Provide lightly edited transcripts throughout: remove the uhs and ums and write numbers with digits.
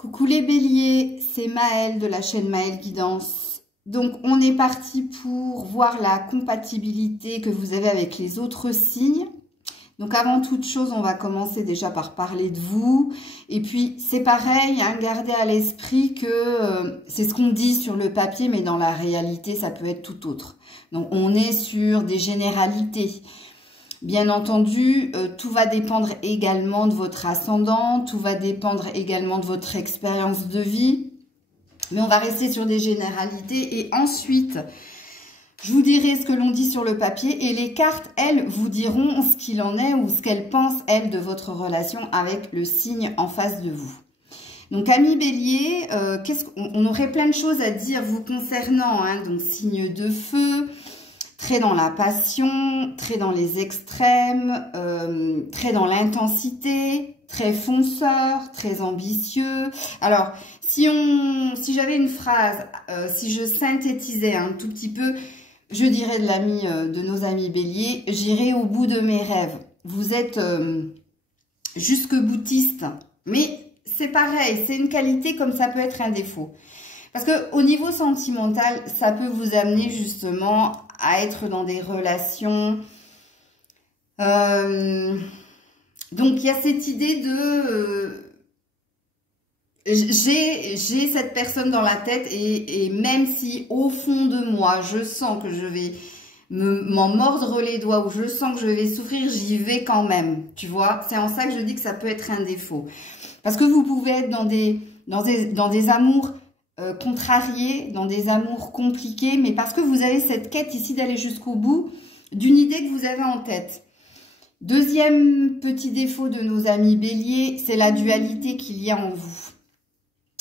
Coucou les béliers, c'est Maëlle de la chaîne Maëlle Guidance. Donc on est parti pour voir la compatibilité que vous avez avec les autres signes. Donc avant toute chose, on va commencer déjà par parler de vous. Et puis c'est pareil, hein, gardez à l'esprit que c'est ce qu'on dit sur le papier, mais dans la réalité, ça peut être tout autre. Donc on est sur des généralités. Bien entendu, tout va dépendre également de votre ascendant, tout va dépendre également de votre expérience de vie. Mais on va rester sur des généralités et ensuite, je vous dirai ce que l'on dit sur le papier et les cartes, elles, vous diront ce qu'il en est ou ce qu'elles pensent, elles, de votre relation avec le signe en face de vous. Donc, amis bélier, on aurait plein de choses à dire vous concernant, hein, donc signe de feu, très dans la passion, très dans les extrêmes, très dans l'intensité, très fonceur, très ambitieux. Alors, si j'avais une phrase, si je synthétisais un tout petit peu, je dirais de nos amis béliers, j'irai au bout de mes rêves. Vous êtes jusque-boutiste, mais c'est pareil, c'est une qualité comme ça peut être un défaut. Parce que au niveau sentimental, ça peut vous amener justement à être dans des relations. Donc il y a cette idée de j'ai cette personne dans la tête et même si au fond de moi je sens que je vais m'en mordre les doigts ou je sens que je vais souffrir, j'y vais quand même. Tu vois, c'est en ça que je dis que ça peut être un défaut. Parce que vous pouvez être dans des amours contrariés, dans des amours compliqués, mais parce que vous avez cette quête ici d'aller jusqu'au bout d'une idée que vous avez en tête. Deuxième petit défaut de nos amis béliers, c'est la dualité qu'il y a en vous.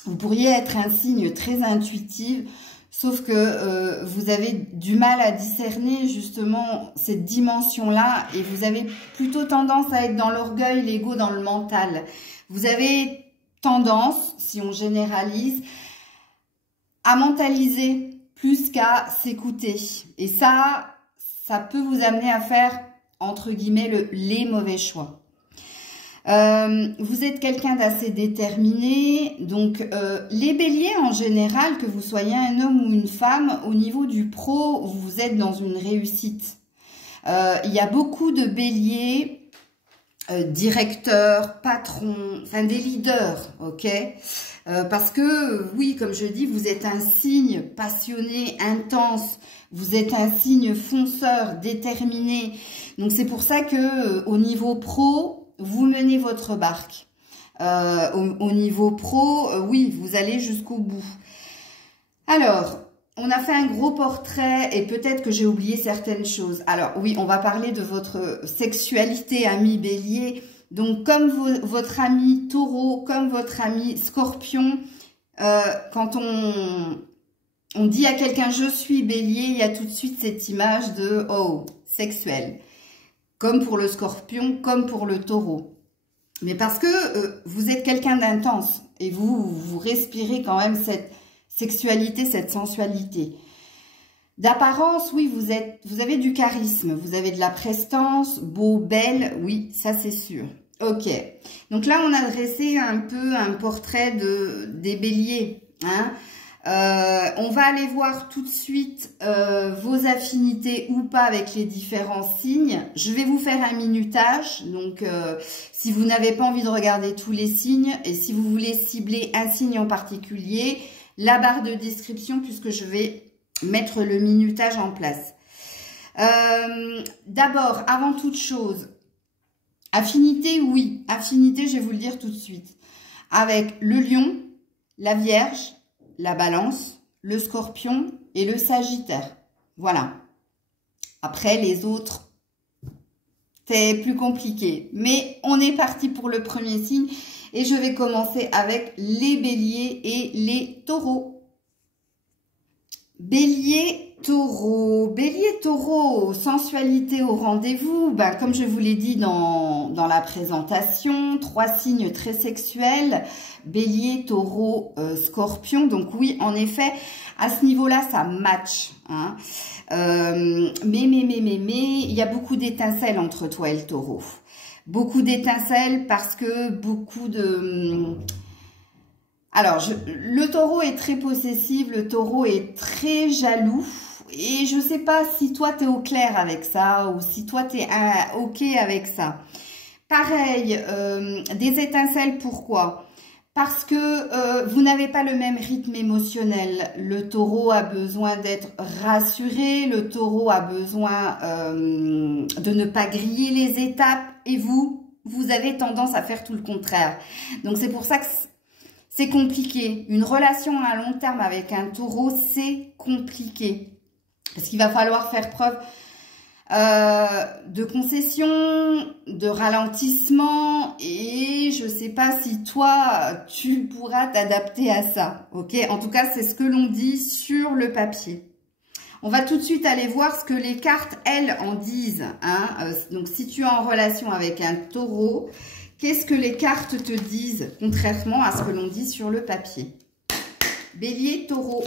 Vous pourriez être un signe très intuitif, sauf que vous avez du mal à discerner justement cette dimension-là et vous avez plutôt tendance à être dans l'orgueil, l'ego, dans le mental. Vous avez tendance, si on généralise, à mentaliser plus qu'à s'écouter. Et ça peut vous amener à faire, entre guillemets, les mauvais choix. Vous êtes quelqu'un d'assez déterminé. Donc, les béliers, en général, que vous soyez un homme ou une femme, au niveau du pro, vous êtes dans une réussite. Il y a beaucoup de béliers, directeurs, patrons, enfin des leaders, ok ? Parce que, oui, comme je dis, vous êtes un signe passionné, intense, vous êtes un signe fonceur, déterminé. Donc, c'est pour ça que au niveau pro, vous menez votre barque. Au niveau pro, oui, vous allez jusqu'au bout. Alors, on a fait un gros portrait et peut-être que j'ai oublié certaines choses. Alors, oui, on va parler de votre sexualité, ami bélier. Donc, comme votre ami taureau, comme votre ami scorpion, quand on dit à quelqu'un « je suis bélier », il y a tout de suite cette image de « oh, sexuel ». Comme pour le scorpion, comme pour le taureau. Mais parce que vous êtes quelqu'un d'intense et vous respirez quand même cette sexualité, cette sensualité. D'apparence, oui, vous avez du charisme, vous avez de la prestance, beau, belle, oui, ça c'est sûr. Ok, donc là on a dressé un peu un portrait des béliers. Hein. On va aller voir tout de suite vos affinités ou pas avec les différents signes. Je vais vous faire un minutage, donc si vous n'avez pas envie de regarder tous les signes et si vous voulez cibler un signe en particulier, la barre de description puisque je vais mettre le minutage en place. D'abord, avant toute chose, affinité, oui. Affinité, je vais vous le dire tout de suite. Avec le lion, la vierge, la balance, le scorpion et le sagittaire. Voilà. Après, les autres, c'est plus compliqué. Mais on est parti pour le premier signe. Et je vais commencer avec les béliers et les taureaux. Bélier, taureau. Bélier, taureau, sensualité au rendez-vous. Ben, comme je vous l'ai dit dans la présentation, 3 signes très sexuels. Bélier, taureau, scorpion. Donc oui, en effet, à ce niveau-là, ça match. Hein. Mais, il y a beaucoup d'étincelles entre toi et le taureau. Beaucoup d'étincelles parce que beaucoup de... Alors, le taureau est très possessif, le taureau est très jaloux. Et je sais pas si toi, tu es au clair avec ça ou si toi, tu es OK avec ça. Pareil, des étincelles, pourquoi? Parce que vous n'avez pas le même rythme émotionnel. Le taureau a besoin d'être rassuré, le taureau a besoin de ne pas griller les étapes. Et vous avez tendance à faire tout le contraire. Donc, c'est pour ça que c'est compliqué. Une relation à long terme avec un taureau, c'est compliqué. Parce qu'il va falloir faire preuve de concession, de ralentissement. Et je ne sais pas si toi, tu pourras t'adapter à ça. Ok? En tout cas, c'est ce que l'on dit sur le papier. On va tout de suite aller voir ce que les cartes, elles, en disent. Hein? Donc, si tu es en relation avec un taureau, qu'est-ce que les cartes te disent, contrairement à ce que l'on dit sur le papier? Bélier, taureau.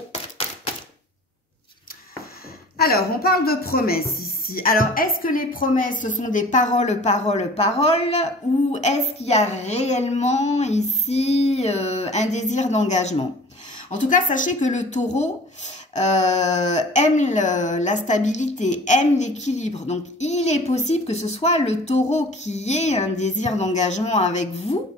Alors, on parle de promesses ici. Alors, est-ce que les promesses, ce sont des paroles, paroles, paroles, ou est-ce qu'il y a réellement ici un désir d'engagement? En tout cas, sachez que le taureau aime la stabilité, aime l'équilibre. Donc, il est possible que ce soit le taureau qui ait un désir d'engagement avec vous.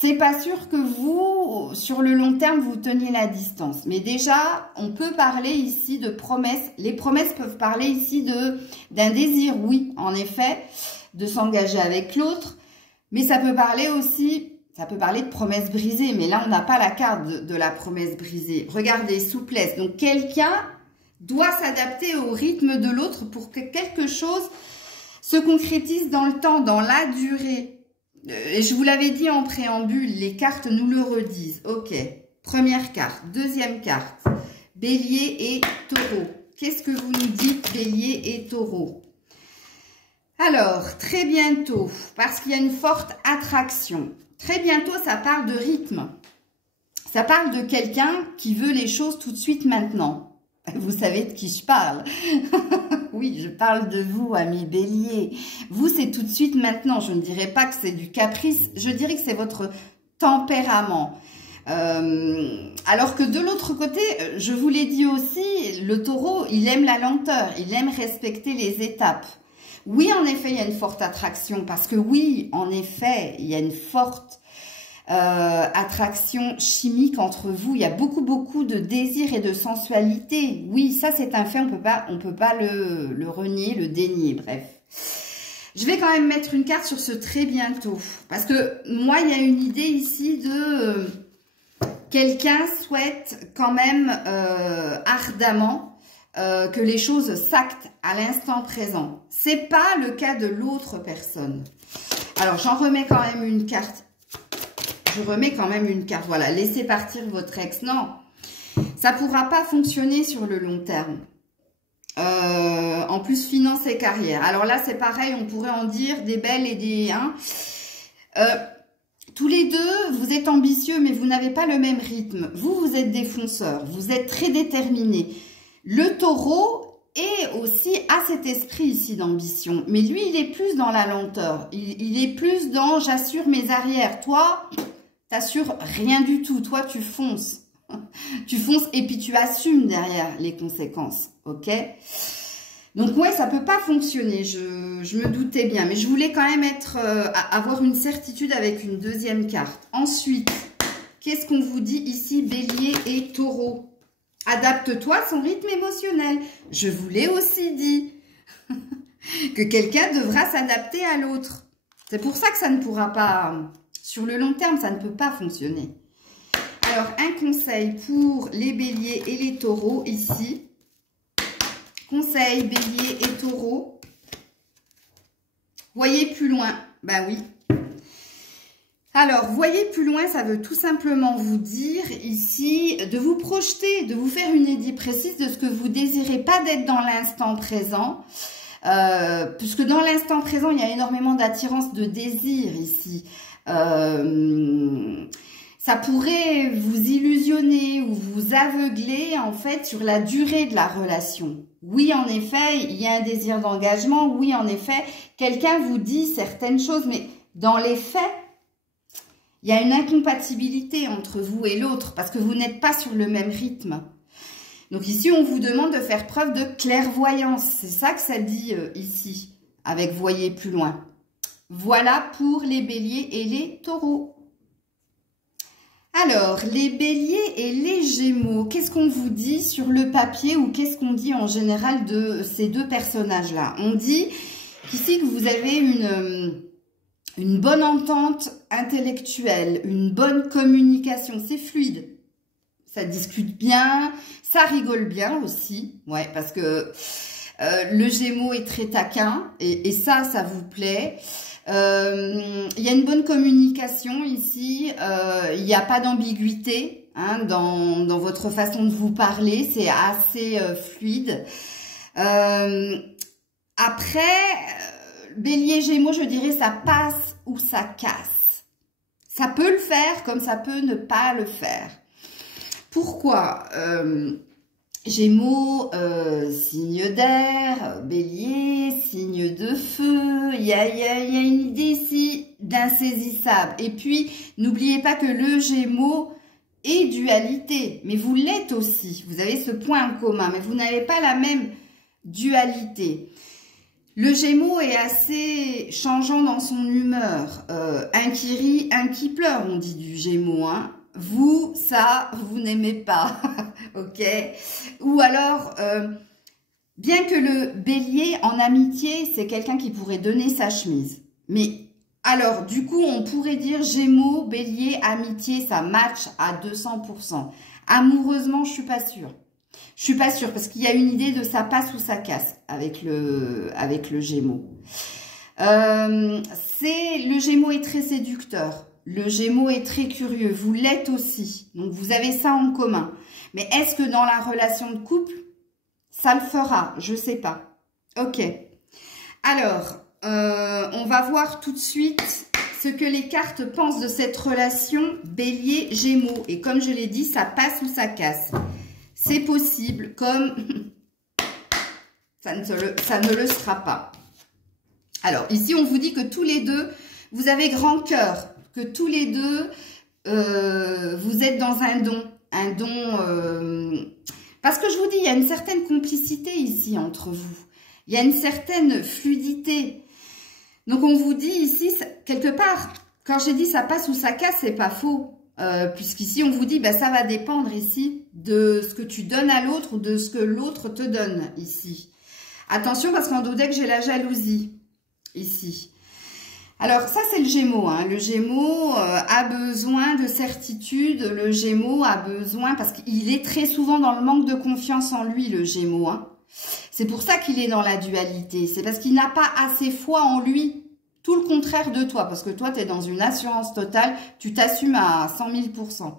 C'est pas sûr que vous, sur le long terme, vous teniez la distance. Mais déjà, on peut parler ici de promesses. Les promesses peuvent parler ici d'un désir, oui, en effet, de s'engager avec l'autre. Mais ça peut parler aussi, ça peut parler de promesses brisées. Mais là, on n'a pas la carte de la promesse brisée. Regardez, souplesse. Donc, quelqu'un doit s'adapter au rythme de l'autre pour que quelque chose se concrétise dans le temps, dans la durée. Je vous l'avais dit en préambule, les cartes nous le redisent. Ok, première carte, deuxième carte, bélier et taureau. Qu'est-ce que vous nous dites, bélier et taureau? Alors, très bientôt, parce qu'il y a une forte attraction. Très bientôt, ça parle de rythme. Ça parle de quelqu'un qui veut les choses tout de suite maintenant. Vous savez de qui je parle. Oui, je parle de vous, amis bélier. Vous, c'est tout de suite maintenant. Je ne dirais pas que c'est du caprice. Je dirais que c'est votre tempérament. Alors que de l'autre côté, je vous l'ai dit aussi, le taureau, il aime la lenteur. Il aime respecter les étapes. Oui, en effet, il y a une forte attraction. Parce que oui, en effet, il y a une forte attraction chimique entre vous. Il y a beaucoup de désir et de sensualité. Oui, ça c'est un fait, on peut pas le renier, le dénier, bref. Je vais quand même mettre une carte sur ce très bientôt. Parce que moi, il y a une idée ici de quelqu'un souhaite quand même ardemment que les choses s'actent à l'instant présent. C'est pas le cas de l'autre personne. Alors, j'en remets quand même une carte. Je remets quand même une carte. Voilà, laissez partir votre ex. Non, ça ne pourra pas fonctionner sur le long terme. En plus, finance et carrière. Alors là, c'est pareil, on pourrait en dire des belles et des... Hein. Tous les deux, vous êtes ambitieux, mais vous n'avez pas le même rythme. Vous êtes des fonceurs, vous êtes très déterminés. Le taureau est aussi à cet esprit ici d'ambition. Mais lui, il est plus dans la lenteur. Il est plus dans « j'assure mes arrières ». Toi... t'assures rien du tout. Toi, tu fonces. Tu fonces et puis tu assumes derrière les conséquences. Ok? Donc, ouais, ça peut pas fonctionner. Je me doutais bien. Mais je voulais quand même avoir une certitude avec une deuxième carte. Ensuite, qu'est-ce qu'on vous dit ici, bélier et taureau? Adapte-toi à son rythme émotionnel. Je vous l'ai aussi dit. Que quelqu'un devra s'adapter à l'autre. C'est pour ça que ça ne pourra pas... Sur le long terme, ça ne peut pas fonctionner. Alors, un conseil pour les béliers et les taureaux ici. Conseil, bélier et taureau. Voyez plus loin. Ben oui. Alors, voyez plus loin, ça veut tout simplement vous dire ici de vous projeter, de vous faire une idée précise de ce que vous désirez, pas d'être dans l'instant présent. Puisque dans l'instant présent, il y a énormément d'attirance, de désir ici. Ça pourrait vous illusionner ou vous aveugler en fait sur la durée de la relation. Oui, en effet, il y a un désir d'engagement. Oui, en effet, quelqu'un vous dit certaines choses, mais dans les faits, Il y a une incompatibilité entre vous et l'autre parce que vous n'êtes pas sur le même rythme. Donc ici, on vous demande de faire preuve de clairvoyance. C'est ça que ça dit ici, avec voyez plus loin. Voilà pour les béliers et les taureaux. Alors, les béliers et les gémeaux, qu'est-ce qu'on vous dit sur le papier ou qu'est-ce qu'on dit en général de ces deux personnages-là? On dit qu'ici que vous avez une bonne entente intellectuelle, une bonne communication, c'est fluide. Ça discute bien, ça rigole bien aussi, ouais, parce que le Gémeaux est très taquin et ça vous plaît. Il y a une bonne communication ici, il n'y a pas d'ambiguïté hein, dans votre façon de vous parler, c'est assez fluide. Après, Bélier, Gémeaux, je dirais ça passe ou ça casse. Ça peut le faire comme ça peut ne pas le faire. Pourquoi Gémeaux, signe d'air, Bélier, signe de feu, il y a une idée ici d'insaisissable. Et puis, n'oubliez pas que le Gémeaux est dualité, mais vous l'êtes aussi. Vous avez ce point en commun, mais vous n'avez pas la même dualité. Le Gémeaux est assez changeant dans son humeur. Un qui rit, un qui pleure, on dit du Gémeaux, hein. Vous, ça, vous n'aimez pas, ok? Ou alors, bien que le bélier en amitié, c'est quelqu'un qui pourrait donner sa chemise. Mais alors, du coup, on pourrait dire Gémeaux, bélier, amitié, ça match à 200%. Amoureusement, je suis pas sûre. Je suis pas sûre parce qu'il y a une idée de ça passe ou ça casse avec le Gémeaux. Le Gémeaux est très séducteur. Le Gémeaux est très curieux, vous l'êtes aussi, donc vous avez ça en commun. Mais est-ce que dans la relation de couple, ça le fera? Je sais pas. Ok. Alors, on va voir tout de suite ce que les cartes pensent de cette relation Bélier-Gémeaux. Et comme je l'ai dit, ça passe ou ça casse. C'est possible, comme ça ne le sera pas. Alors, ici, on vous dit que tous les deux, vous avez grand cœur. Que tous les deux, vous êtes dans un don. Parce que je vous dis, il y a une certaine complicité ici entre vous. Il y a une certaine fluidité. Donc, on vous dit ici, quelque part, quand j'ai dit ça passe ou ça casse, c'est pas faux. Puisqu'ici, on vous dit, ben, ça va dépendre ici de ce que tu donnes à l'autre ou de ce que l'autre te donne ici. Attention, parce qu'en dos deck, j'ai la jalousie ici. Alors, ça, c'est le Gémeaux. Hein. Le Gémeaux a besoin de certitude. Le Gémeaux a besoin, parce qu'il est très souvent dans le manque de confiance en lui, le Gémeaux. Hein. C'est pour ça qu'il est dans la dualité. C'est parce qu'il n'a pas assez foi en lui. Tout le contraire de toi, parce que toi, tu es dans une assurance totale. Tu t'assumes à 100 000%.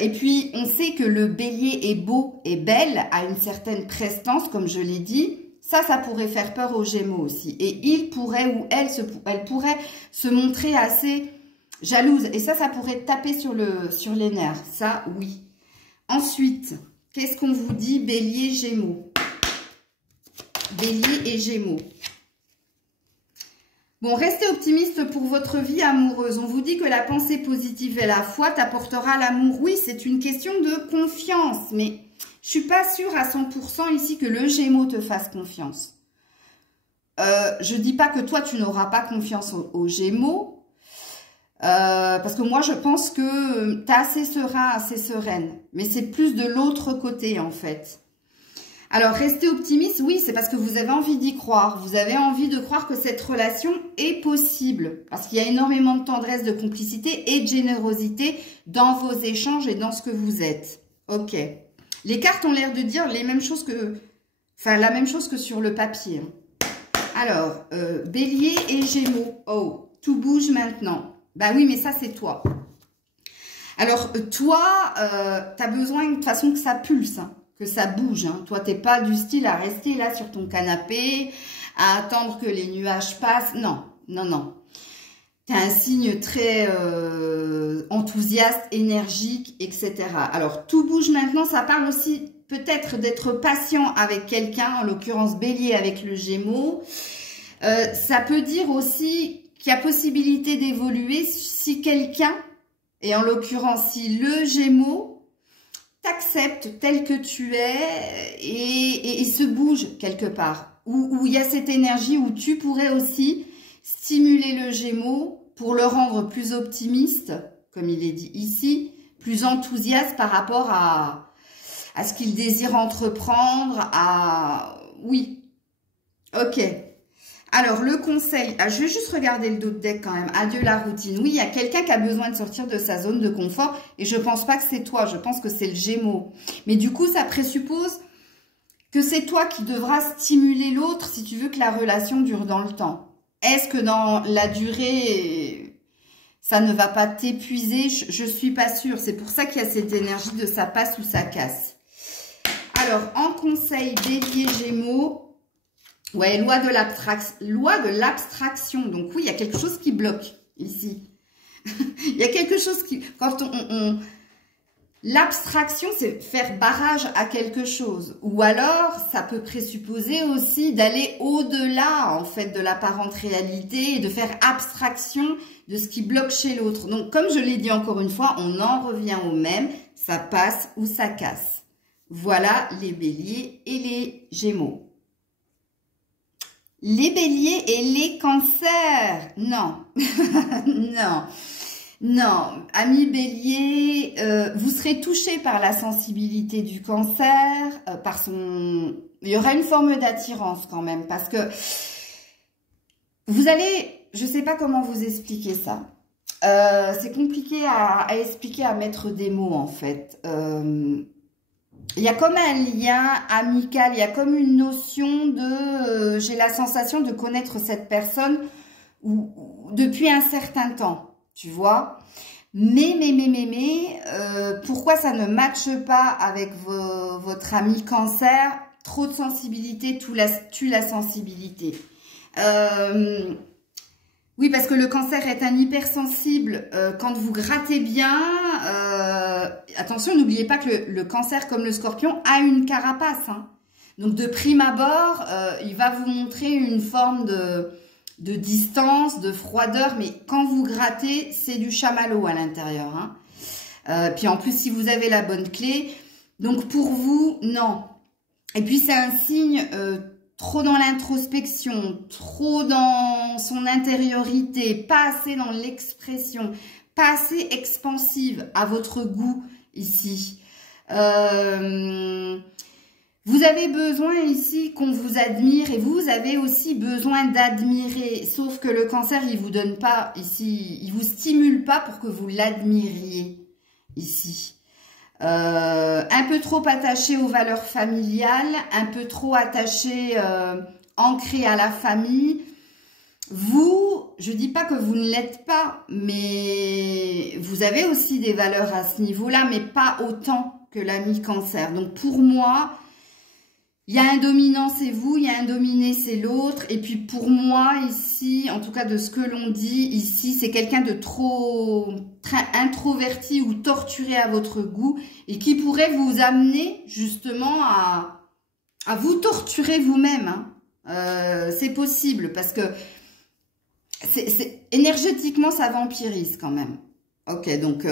Et puis, on sait que le Bélier est beau et belle, a une certaine prestance, comme je l'ai dit. Ça pourrait faire peur aux Gémeaux aussi. Et il pourrait ou elle pourrait se montrer assez jalouse. Et ça pourrait taper sur les nerfs. Ça, oui. Ensuite, qu'est-ce qu'on vous dit Bélier, Gémeaux? Bélier et Gémeaux. Bon, restez optimiste pour votre vie amoureuse. On vous dit que la pensée positive et la foi t'apportera l'amour. Oui, c'est une question de confiance, mais je suis pas sûre à 100% ici que le Gémeaux te fasse confiance. Je dis pas que toi, tu n'auras pas confiance aux Gémeaux, parce que moi, je pense que tu es assez serein, assez sereine. Mais c'est plus de l'autre côté, en fait. Alors, restez optimiste, oui, c'est parce que vous avez envie d'y croire. Vous avez envie de croire que cette relation est possible. Parce qu'il y a énormément de tendresse, de complicité et de générosité dans vos échanges et dans ce que vous êtes. Ok. Les cartes ont l'air de dire les mêmes choses que... Enfin, la même chose que sur le papier. Alors, Bélier et Gémeaux. Oh, tout bouge maintenant. Bah oui, mais ça, c'est toi. Alors, toi, tu as besoin de toute façon que ça pulse, hein, que ça bouge. Hein. Toi, t'es pas du style à rester là sur ton canapé, à attendre que les nuages passent. Non, non, non. Tu as un signe très enthousiaste, énergique, etc. Alors, tout bouge maintenant. Ça parle aussi peut-être d'être patient avec quelqu'un, en l'occurrence Bélier avec le Gémeaux. Ça peut dire aussi qu'il y a possibilité d'évoluer si quelqu'un, et en l'occurrence si le Gémeaux, t'accepte tel que tu es et se bouge quelque part. Où il y a cette énergie où tu pourrais aussi stimuler le Gémeaux pour le rendre plus optimiste, comme il est dit ici, plus enthousiaste par rapport à ce qu'il désire entreprendre, Oui, ok. Alors, le conseil, je vais juste regarder le dos de deck quand même. Adieu la routine. Oui, il y a quelqu'un qui a besoin de sortir de sa zone de confort et je pense pas que c'est toi, je pense que c'est le Gémeaux. Mais du coup, ça présuppose que c'est toi qui devras stimuler l'autre si tu veux que la relation dure dans le temps. Est-ce que dans la durée, ça ne va pas t'épuiser? Je suis pas sûre. C'est pour ça qu'il y a cette énergie de ça passe ou ça casse. Alors, en conseil Bélier Gémeaux, ouais, loi de l'abstraction. Donc oui, il y a quelque chose qui bloque ici. Il y a quelque chose qui... Quand l'abstraction, c'est faire barrage à quelque chose. Ou alors, ça peut présupposer aussi d'aller au-delà, en fait, de l'apparente réalité et de faire abstraction de ce qui bloque chez l'autre. Donc, comme je l'ai dit encore une fois, on en revient au même. Ça passe ou ça casse. Voilà les béliers et les gémeaux. Les béliers et les cancers. Non, non. Non, ami bélier, vous serez touché par la sensibilité du cancer, il y aura une forme d'attirance quand même, parce que vous allez, je ne sais pas comment vous expliquer ça. C'est compliqué à expliquer, à mettre des mots en fait. Il y a comme un lien amical, il y a comme une notion de, j'ai la sensation de connaître cette personne depuis un certain temps. Tu vois, mais, pourquoi ça ne matche pas avec votre ami cancer? Trop de sensibilité tue la sensibilité. Oui, parce que le cancer est un hypersensible. Quand vous grattez bien, attention, n'oubliez pas que le cancer, comme le scorpion, a une carapace. Hein. Donc, de prime abord, il va vous montrer une forme de distance, de froideur, mais quand vous grattez, c'est du chamallow à l'intérieur. Hein. Puis en plus, si vous avez la bonne clé, donc pour vous, non. Et puis c'est un signe trop dans l'introspection, trop dans son intériorité, pas assez dans l'expression, pas assez expansive à votre goût ici. Vous avez besoin ici qu'on vous admire et vous avez aussi besoin d'admirer. Sauf que le cancer, il vous donne pas ici, il vous stimule pas pour que vous l'admiriez ici. Un peu trop attaché aux valeurs familiales, un peu trop attaché, ancré à la famille. Vous, je dis pas que vous ne l'êtes pas, mais vous avez aussi des valeurs à ce niveau-là, mais pas autant que l'ami cancer. Donc pour moi, il y a un dominant, c'est vous, il y a un dominé, c'est l'autre. Et puis pour moi, ici, en tout cas de ce que l'on dit, ici, c'est quelqu'un de trop introverti ou torturé à votre goût et qui pourrait vous amener justement à vous torturer vous-même. Hein. C'est possible parce que énergétiquement, ça vampirise quand même. Ok, donc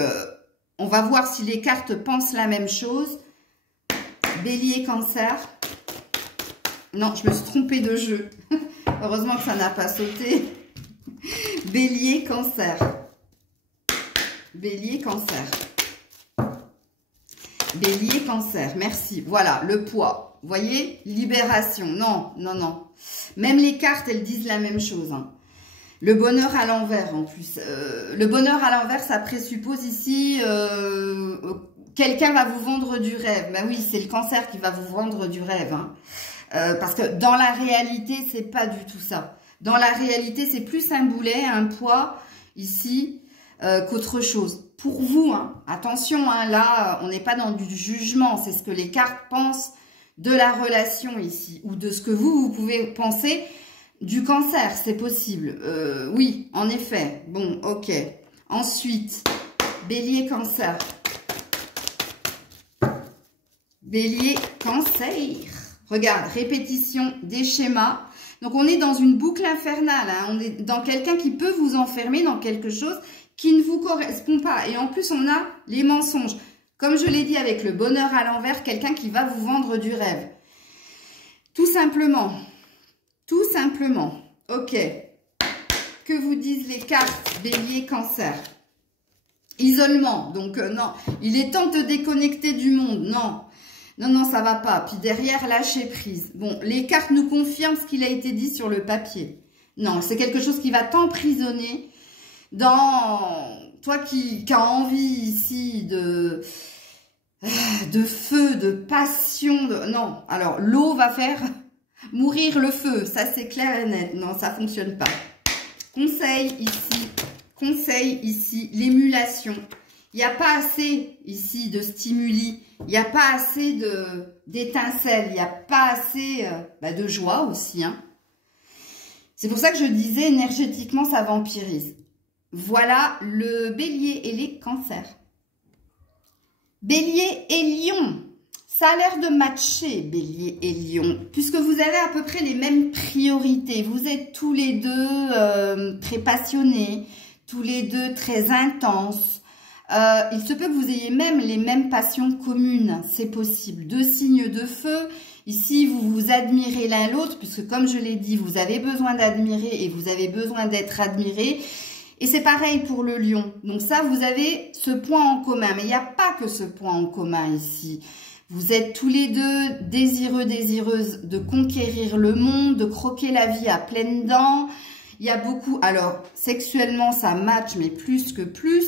on va voir si les cartes pensent la même chose. Bélier, cancer. Non, je me suis trompée de jeu. Heureusement que ça n'a pas sauté. Bélier, cancer. Bélier, cancer. Bélier, cancer. Merci. Voilà, le poids. Vous voyez? Libération. Non, non, non. Même les cartes, elles disent la même chose. Hein. Le bonheur à l'envers, en plus. Le bonheur à l'envers, ça présuppose ici... quelqu'un va vous vendre du rêve. Ben oui, c'est le cancer qui va vous vendre du rêve. Hein. Parce que dans la réalité, c'est pas du tout ça. Dans la réalité, c'est plus un boulet, un poids ici qu'autre chose. Pour vous, hein, attention, hein, là, on n'est pas dans du jugement. C'est ce que les cartes pensent de la relation ici. Ou de ce que vous pouvez penser du cancer. C'est possible. Oui, en effet. Bon, ok. Ensuite, bélier, cancer. Bélier, cancer. Regarde, répétition des schémas. Donc, on est dans une boucle infernale. Hein. On est dans quelqu'un qui peut vous enfermer dans quelque chose qui ne vous correspond pas. Et en plus, on a les mensonges. Comme je l'ai dit avec le bonheur à l'envers, quelqu'un qui va vous vendre du rêve. Tout simplement. Tout simplement. Ok. Que vous disent les cartes Bélier, Cancer? Isolement. Donc, non. Il est temps de te déconnecter du monde. Non. Non, non, ça va pas. Puis derrière, lâcher prise. Bon, les cartes nous confirment ce qu'il a été dit sur le papier. Non, c'est quelque chose qui va t'emprisonner dans... Toi qui as envie ici de feu, de passion. Non, alors l'eau va faire mourir le feu. Ça, c'est clair et net. Non, ça fonctionne pas. Conseil ici, l'émulation. Il n'y a pas assez ici de stimuli. Il n'y a pas assez d'étincelles. Il n'y a pas assez de joie aussi. Hein. C'est pour ça que je disais énergétiquement, ça vampirise. Voilà le Bélier et les Cancers. Bélier et Lion. Ça a l'air de matcher, Bélier et Lion, puisque vous avez à peu près les mêmes priorités. Vous êtes tous les deux très passionnés, tous les deux très intenses. Il se peut que vous ayez même les mêmes passions communes, c'est possible. Deux signes de feu. Ici, vous vous admirez l'un l'autre, puisque comme je l'ai dit, vous avez besoin d'admirer et vous avez besoin d'être admiré. Et c'est pareil pour le Lion. Donc ça, vous avez ce point en commun. Mais il n'y a pas que ce point en commun ici. Vous êtes tous les deux désireux, désireuses de conquérir le monde, de croquer la vie à pleines dents. Il y a beaucoup... Alors, sexuellement, ça match, mais plus que plus.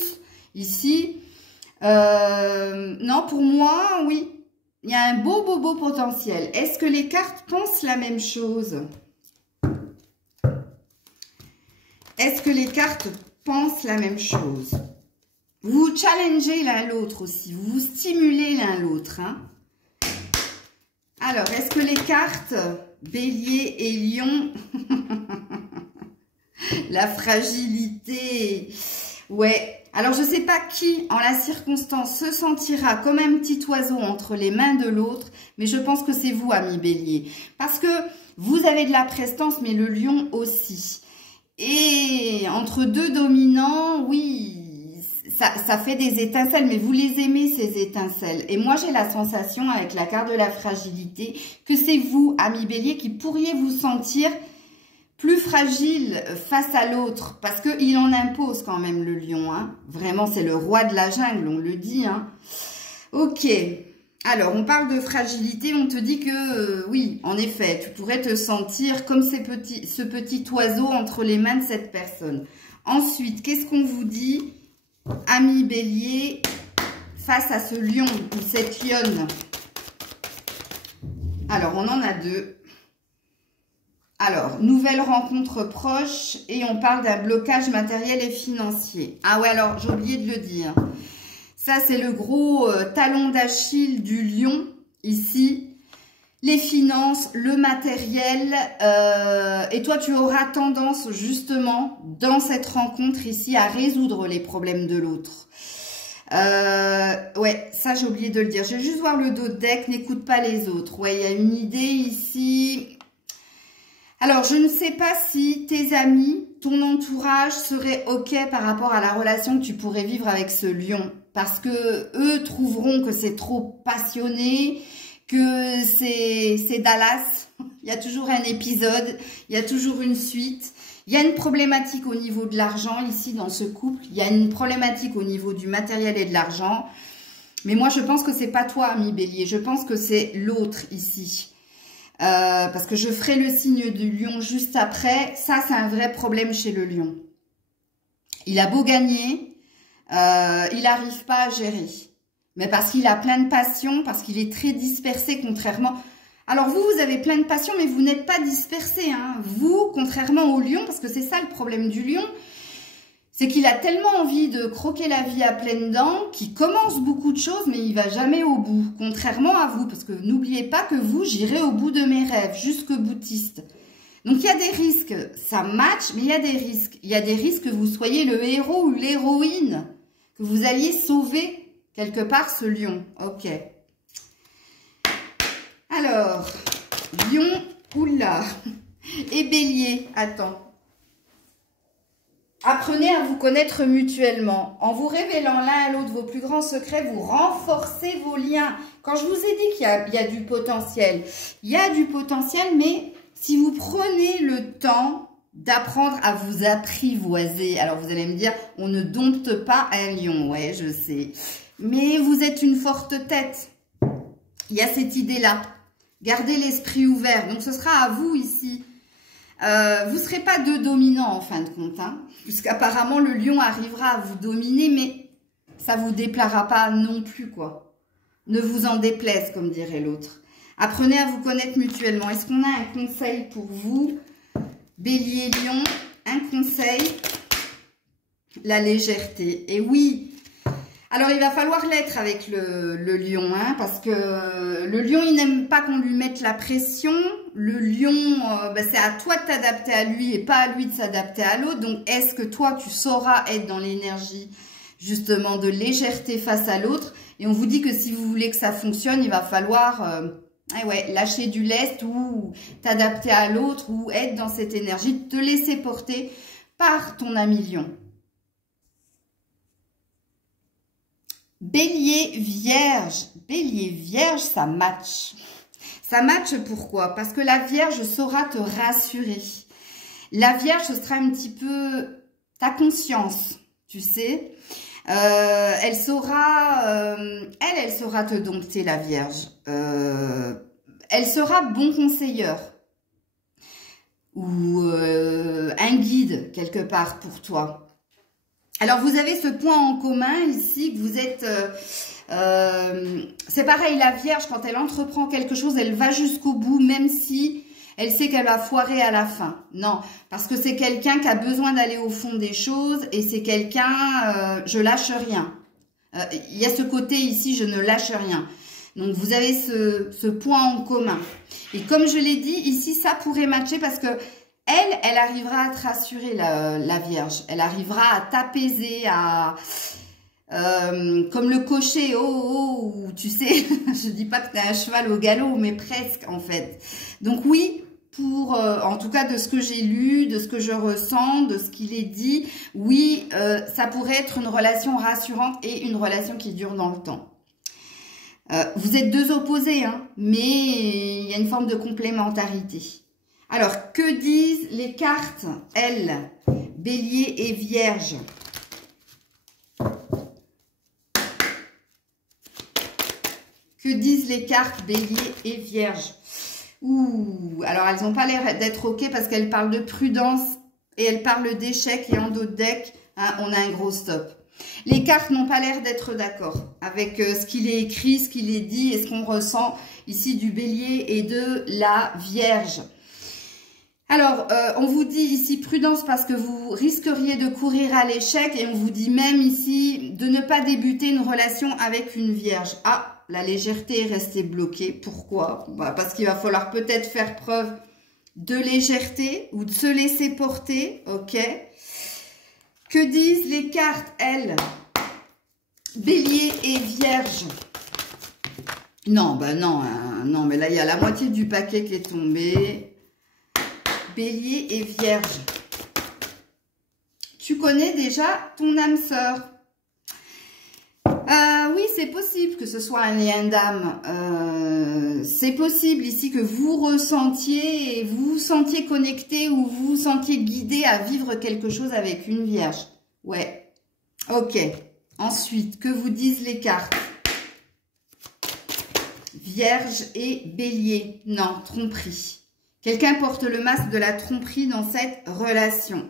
Ici, non, pour moi, oui, il y a un beau potentiel. Est-ce que les cartes pensent la même chose? Est-ce que les cartes pensent la même chose? Vous vous challengez l'un l'autre aussi, vous vous stimulez l'un l'autre. Hein? Alors, est-ce que les cartes Bélier et Lion, la fragilité, ouais. Alors, je ne sais pas qui, en la circonstance, se sentira comme un petit oiseau entre les mains de l'autre, mais je pense que c'est vous, ami Bélier. Parce que vous avez de la prestance, mais le Lion aussi. Et entre deux dominants, oui, ça fait des étincelles, mais vous les aimez, ces étincelles. Et moi, j'ai la sensation, avec la carte de la fragilité, que c'est vous, ami Bélier, qui pourriez vous sentir plus fragile face à l'autre, parce qu'il en impose quand même le lion. Hein. Vraiment, c'est le roi de la jungle, on le dit. Hein. Ok, alors on parle de fragilité, on te dit que oui, en effet, tu pourrais te sentir comme ce petit oiseau entre les mains de cette personne. Ensuite, qu'est-ce qu'on vous dit, ami Bélier, face à ce lion ou cette lionne? Alors, on en a deux. Alors, nouvelle rencontre proche et on parle d'un blocage matériel et financier. Ah ouais, alors, j'ai oublié de le dire. Ça, c'est le gros talon d'Achille du lion, ici. Les finances, le matériel. Et toi, tu auras tendance, justement, dans cette rencontre ici, à résoudre les problèmes de l'autre. Ouais, ça, j'ai oublié de le dire. Je vais juste voir le dos de deck, n'écoute pas les autres. Ouais, il y a une idée ici... Alors, je ne sais pas si tes amis, ton entourage serait OK par rapport à la relation que tu pourrais vivre avec ce lion. Parce que eux trouveront que c'est trop passionné, que c'est Dallas. Il y a toujours un épisode, il y a toujours une suite. Il y a une problématique au niveau de l'argent ici dans ce couple. Il y a une problématique au niveau du matériel et de l'argent. Mais moi, je pense que c'est pas toi, ami Bélier. Je pense que c'est l'autre ici. Parce que je ferai le signe du lion juste après. Ça, c'est un vrai problème chez le lion. Il a beau gagner, il n'arrive pas à gérer. Mais parce qu'il a plein de passion, parce qu'il est très dispersé, contrairement... Alors vous, vous avez plein de passion, mais vous n'êtes pas dispersé. Hein. Vous, contrairement au lion, parce que c'est ça le problème du lion, c'est qu'il a tellement envie de croquer la vie à pleines dents qu'il commence beaucoup de choses, mais il va jamais au bout. Contrairement à vous, parce que n'oubliez pas que vous, j'irai au bout de mes rêves, jusque boutiste. Donc, il y a des risques. Ça match, mais il y a des risques. Il y a des risques que vous soyez le héros ou l'héroïne, que vous alliez sauver quelque part ce lion. Ok. Alors, lion, oula. Et Bélier, attends. Apprenez à vous connaître mutuellement. En vous révélant l'un à l'autre vos plus grands secrets, vous renforcez vos liens. Quand je vous ai dit qu'il y a du potentiel, il y a du potentiel, mais si vous prenez le temps d'apprendre à vous apprivoiser, alors vous allez me dire, on ne dompte pas un lion, ouais, je sais. Mais vous êtes une forte tête. Il y a cette idée-là. Gardez l'esprit ouvert. Donc, ce sera à vous ici. Vous ne serez pas deux dominants en fin de compte, hein, puisqu'apparemment le lion arrivera à vous dominer, mais ça vous déplaira pas non plus, quoi. Ne vous en déplaise, comme dirait l'autre. Apprenez à vous connaître mutuellement. Est-ce qu'on a un conseil pour vous, Bélier, Lion? Un conseil, la légèreté. Et oui, alors il va falloir l'être avec le lion, hein, parce que le lion, il n'aime pas qu'on lui mette la pression. Le lion, c'est à toi de t'adapter à lui et pas à lui de s'adapter à l'autre. Donc, est-ce que toi, tu sauras être dans l'énergie, justement, de légèreté face à l'autre? Et on vous dit que si vous voulez que ça fonctionne, il va falloir lâcher du lest ou t'adapter à l'autre ou être dans cette énergie, te laisser porter par ton ami lion. Bélier, Vierge. Bélier, Vierge, ça match. Ça match pourquoi? Parce que la Vierge saura te rassurer. La Vierge, ce sera un petit peu ta conscience, tu sais. Elle saura te dompter, la Vierge. Elle sera bon conseilleur. Ou un guide, quelque part, pour toi. Alors, vous avez ce point en commun ici, que vous êtes... c'est pareil, la Vierge, quand elle entreprend quelque chose, elle va jusqu'au bout, même si elle sait qu'elle va foirer à la fin. Non, parce que c'est quelqu'un qui a besoin d'aller au fond des choses et c'est quelqu'un, je lâche rien. Il y a ce côté ici, je ne lâche rien. Donc, vous avez ce point en commun. Et comme je l'ai dit, ici, ça pourrait matcher parce que elle arrivera à te rassurer, la Vierge. Elle arrivera à t'apaiser, comme le cocher, oh, tu sais, je dis pas que t'es un cheval au galop, mais presque, en fait. Donc oui, en tout cas, de ce que j'ai lu, de ce que je ressens, de ce qu'il est dit, oui, ça pourrait être une relation rassurante et une relation qui dure dans le temps. Vous êtes deux opposés, hein, mais il y a une forme de complémentarité. Alors, que disent les cartes, elles, Bélier et Vierge? Que disent les cartes Bélier et Vierge? Ouh, alors elles n'ont pas l'air d'être OK parce qu'elles parlent de prudence et elles parlent d'échec et en d'autres decks, hein, on a un gros stop. Les cartes n'ont pas l'air d'être d'accord avec ce qu'il est écrit, ce qu'il est dit et ce qu'on ressent ici du Bélier et de la Vierge. Alors, on vous dit ici prudence parce que vous risqueriez de courir à l'échec et on vous dit même ici de ne pas débuter une relation avec une Vierge. Ah, la légèreté est restée bloquée. Pourquoi? Parce qu'il va falloir peut-être faire preuve de légèreté ou de se laisser porter, ok? Que disent les cartes, elles? Bélier et Vierge. Non, non, hein, non, mais là, il y a la moitié du paquet qui est tombé. Bélier et Vierge. Tu connais déjà ton âme sœur. Oui, c'est possible que ce soit un lien d'âme. C'est possible ici que vous ressentiez et vous vous sentiez connecté ou vous vous sentiez guidé à vivre quelque chose avec une Vierge. Ouais. Ok. Ensuite, que vous disent les cartes? Vierge et Bélier. Non, tromperie. Quelqu'un porte le masque de la tromperie dans cette relation.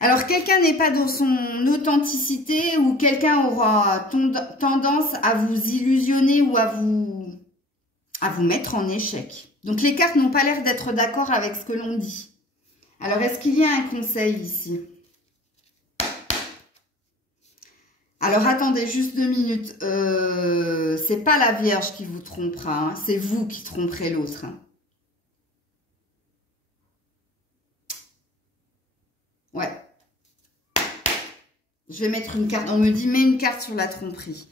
Alors, quelqu'un n'est pas dans son authenticité ou quelqu'un aura tendance à vous illusionner ou à vous mettre en échec. Donc, les cartes n'ont pas l'air d'être d'accord avec ce que l'on dit. Alors, est-ce qu'il y a un conseil ici? Alors, attendez juste 2 minutes. C'est pas la Vierge qui vous trompera, hein, c'est vous qui tromperez l'autre. Hein. Ouais. Je vais mettre une carte. On me dit, mets une carte sur la tromperie.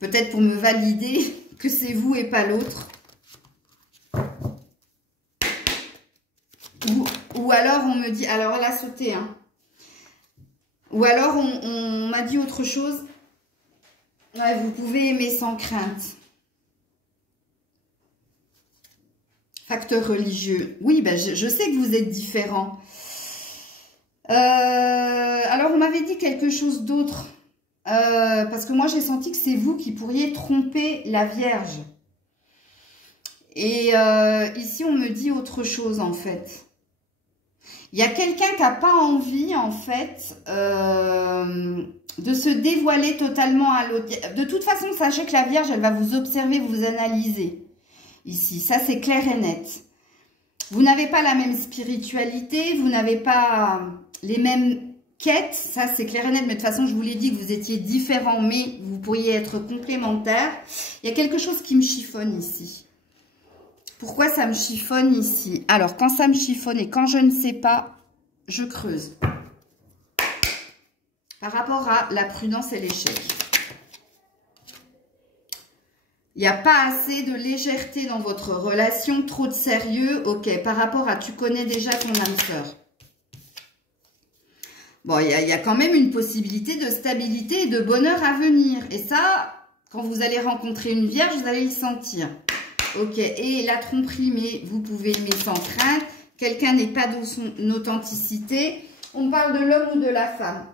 Peut-être pour me valider que c'est vous et pas l'autre. ou alors on me dit, alors elle a sauté, hein. Ou alors on m'a dit autre chose. Ouais, vous pouvez aimer sans crainte. Facteur religieux. Oui, ben je sais que vous êtes différents. Alors, on m'avait dit quelque chose d'autre. Parce que moi, j'ai senti que c'est vous qui pourriez tromper la Vierge. Et ici, on me dit autre chose, en fait. Il y a quelqu'un qui n'a pas envie, en fait, de se dévoiler totalement à l'autre. De toute façon, sachez que la Vierge, elle va vous observer, vous analyser. Ici, ça, c'est clair et net. Vous n'avez pas la même spiritualité, vous n'avez pas les mêmes quêtes. Ça, c'est clair et net. Mais de toute façon, je vous l'ai dit que vous étiez différents, mais vous pourriez être complémentaires. Il y a quelque chose qui me chiffonne ici. Pourquoi ça me chiffonne ici? Alors, quand ça me chiffonne et quand je ne sais pas, je creuse. Par rapport à la prudence et l'échec. Il n'y a pas assez de légèreté dans votre relation, trop de sérieux. Ok, par rapport à tu connais déjà ton âme sœur. Bon, il y a quand même une possibilité de stabilité et de bonheur à venir. Et ça, quand vous allez rencontrer une vierge, vous allez le sentir. Ok, et la tromperie, mais vous pouvez aimer sans crainte. Quelqu'un n'est pas dans son authenticité. On parle de l'homme ou de la femme.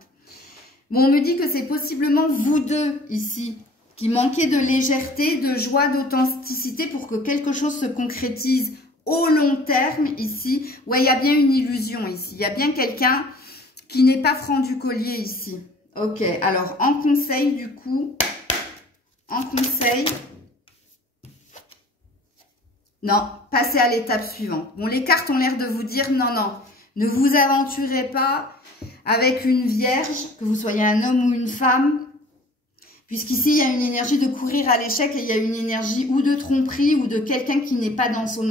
Bon, on me dit que c'est possiblement vous deux ici qui manquez de légèreté, de joie, d'authenticité pour que quelque chose se concrétise au long terme ici. Ouais, il y a bien une illusion ici. Il y a bien quelqu'un qui n'est pas franc du collier ici. Ok, alors en conseil du coup, en conseil, non, passez à l'étape suivante. Bon, les cartes ont l'air de vous dire non, non, ne vous aventurez pas avec une vierge, que vous soyez un homme ou une femme, puisqu'ici, il y a une énergie de courir à l'échec et il y a une énergie ou de tromperie ou de quelqu'un qui n'est pas dans son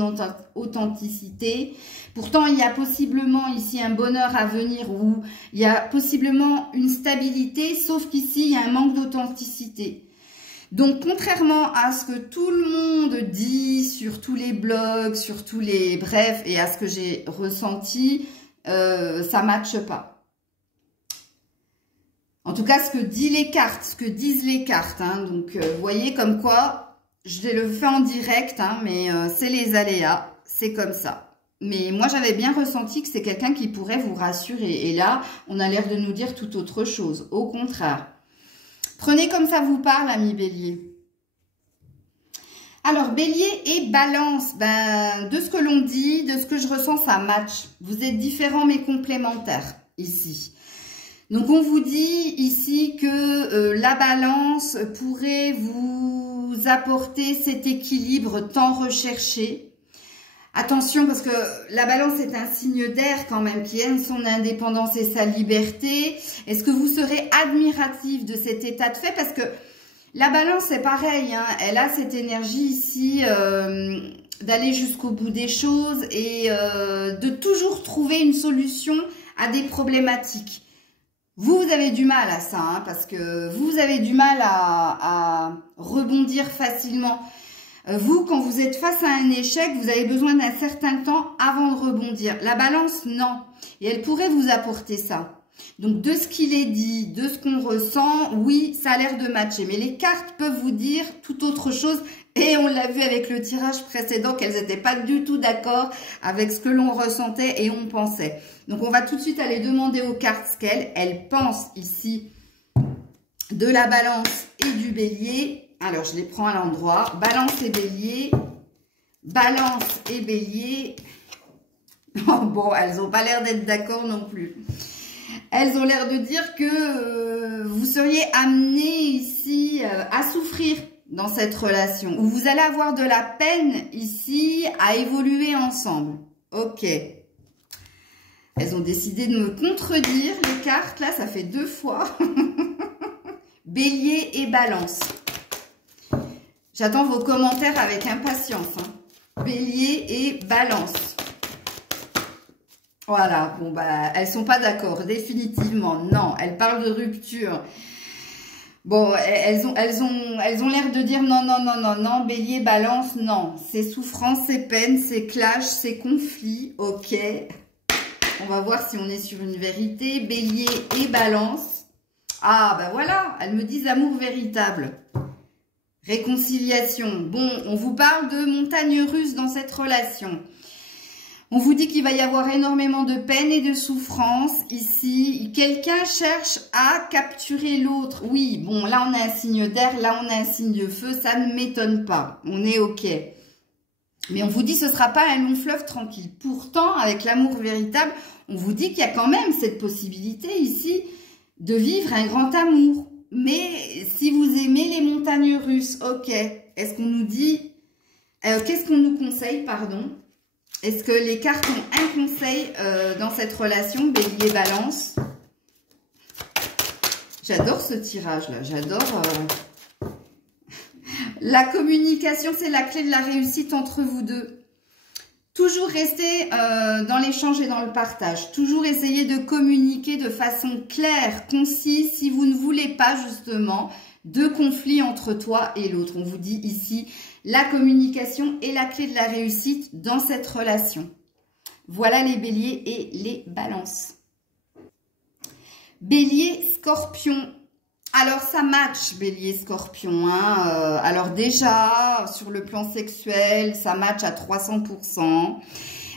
authenticité. Pourtant, il y a possiblement ici un bonheur à venir ou il y a possiblement une stabilité, sauf qu'ici, il y a un manque d'authenticité. Donc, contrairement à ce que tout le monde dit sur tous les blogs, sur tous les... Bref, et à ce que j'ai ressenti, ça ne matche pas. En tout cas, ce que disent les cartes, hein. Donc, vous voyez comme quoi, je le fais en direct, hein, mais c'est les aléas, c'est comme ça. Mais moi, j'avais bien ressenti que c'est quelqu'un qui pourrait vous rassurer. Et là, on a l'air de nous dire tout autre chose, au contraire. Prenez comme ça vous parle, ami Bélier. Alors, Bélier et Balance, ben, de ce que l'on dit, de ce que je ressens, ça match. Vous êtes différents mais complémentaires, ici. Donc, on vous dit ici que la balance pourrait vous apporter cet équilibre tant recherché. Attention, parce que la balance est un signe d'air quand même, qui aime son indépendance et sa liberté. Est-ce que vous serez admiratif de cet état de fait? Parce que la balance, c'est pareil, hein, elle a cette énergie ici d'aller jusqu'au bout des choses et de toujours trouver une solution à des problématiques. Vous avez du mal à ça, hein, parce que vous avez du mal à rebondir facilement. Vous, quand vous êtes face à un échec, vous avez besoin d'un certain temps avant de rebondir. La balance, non. Et elle pourrait vous apporter ça. Donc, de ce qu'il est dit, de ce qu'on ressent, oui, ça a l'air de matcher. Mais les cartes peuvent vous dire tout autre chose. Et on l'a vu avec le tirage précédent qu'elles n'étaient pas du tout d'accord avec ce que l'on ressentait et on pensait. Donc, on va tout de suite aller demander aux cartes ce qu'elles pensent ici de la balance et du bélier. Alors, je les prends à l'endroit. Balance et bélier. Balance et bélier. Oh, bon, elles n'ont pas l'air d'être d'accord non plus. Elles ont l'air de dire que vous seriez amenés ici à souffrir dans cette relation. Où vous allez avoir de la peine ici à évoluer ensemble. Ok. Elles ont décidé de me contredire, les cartes. Là, ça fait 2 fois. Bélier et balance. J'attends vos commentaires avec impatience. Hein. Bélier et balance. Voilà, bon bah elles sont pas d'accord, définitivement. Non, elles parlent de rupture. Bon, elles ont l'air de dire non, non, non, non, non, bélier, balance, non. C'est souffrance, c'est peine, c'est clash, c'est conflit, ok. On va voir si on est sur une vérité. Bélier et Balance. Ah, ben voilà, elles me disent amour véritable. Réconciliation. Bon, on vous parle de montagne russe dans cette relation. On vous dit qu'il va y avoir énormément de peine et de souffrance ici. Quelqu'un cherche à capturer l'autre. Oui, bon, là on a un signe d'air, là on a un signe de feu, ça ne m'étonne pas. On est OK. Mais on vous dit que ce ne sera pas un long fleuve tranquille. Pourtant, avec l'amour véritable, on vous dit qu'il y a quand même cette possibilité ici de vivre un grand amour. Mais si vous aimez les montagnes russes, OK. Est-ce qu'on nous dit... qu'est-ce qu'on nous conseille, pardon? Est-ce que les cartes ont un conseil dans cette relation, Bélier Balance? J'adore ce tirage-là, j'adore. La communication, c'est la clé de la réussite entre vous deux. Toujours rester dans l'échange et dans le partage. Toujours essayer de communiquer de façon claire, concise, si vous ne voulez pas justement de conflit entre toi et l'autre. On vous dit ici... La communication est la clé de la réussite dans cette relation. Voilà les béliers et les balances. Bélier, scorpion. Alors ça match bélier, scorpion. Hein. Alors déjà, sur le plan sexuel, ça match à 300%.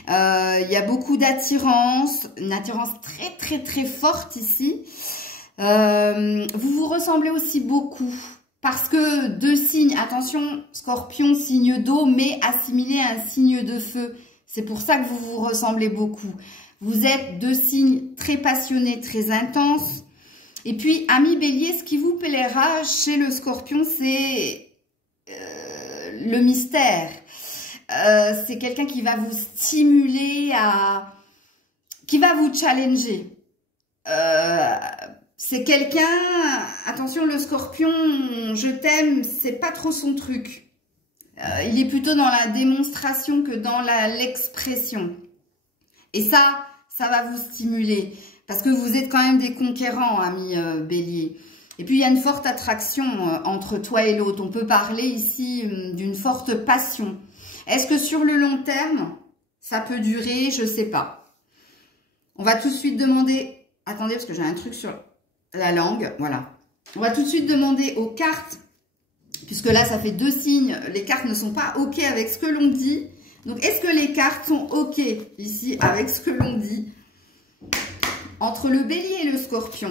Il y a beaucoup d'attirance, une attirance très forte ici. Vous vous ressemblez aussi beaucoup. Parce que deux signes, attention, scorpion, signe d'eau, mais assimilé à un signe de feu. C'est pour ça que vous vous ressemblez beaucoup. Vous êtes deux signes très passionnés, très intenses. Et puis, ami bélier, ce qui vous plaira chez le scorpion, c'est le mystère. C'est quelqu'un qui va vous stimuler qui va vous challenger. C'est quelqu'un, attention le scorpion, je t'aime, c'est pas trop son truc. Il est plutôt dans la démonstration que dans l'expression. Et ça va vous stimuler. Parce que vous êtes quand même des conquérants, amis bélier. Et puis il y a une forte attraction entre toi et l'autre. On peut parler ici d'une forte passion. Est-ce que sur le long terme, ça peut durer? Je sais pas. On va tout de suite demander... Attendez, parce que j'ai un truc sur... la langue, voilà. On va tout de suite demander aux cartes, puisque là, ça fait deux signes. Les cartes ne sont pas OK avec ce que l'on dit. Donc, est-ce que les cartes sont OK ici avec ce que l'on dit? Entre le bélier et le scorpion.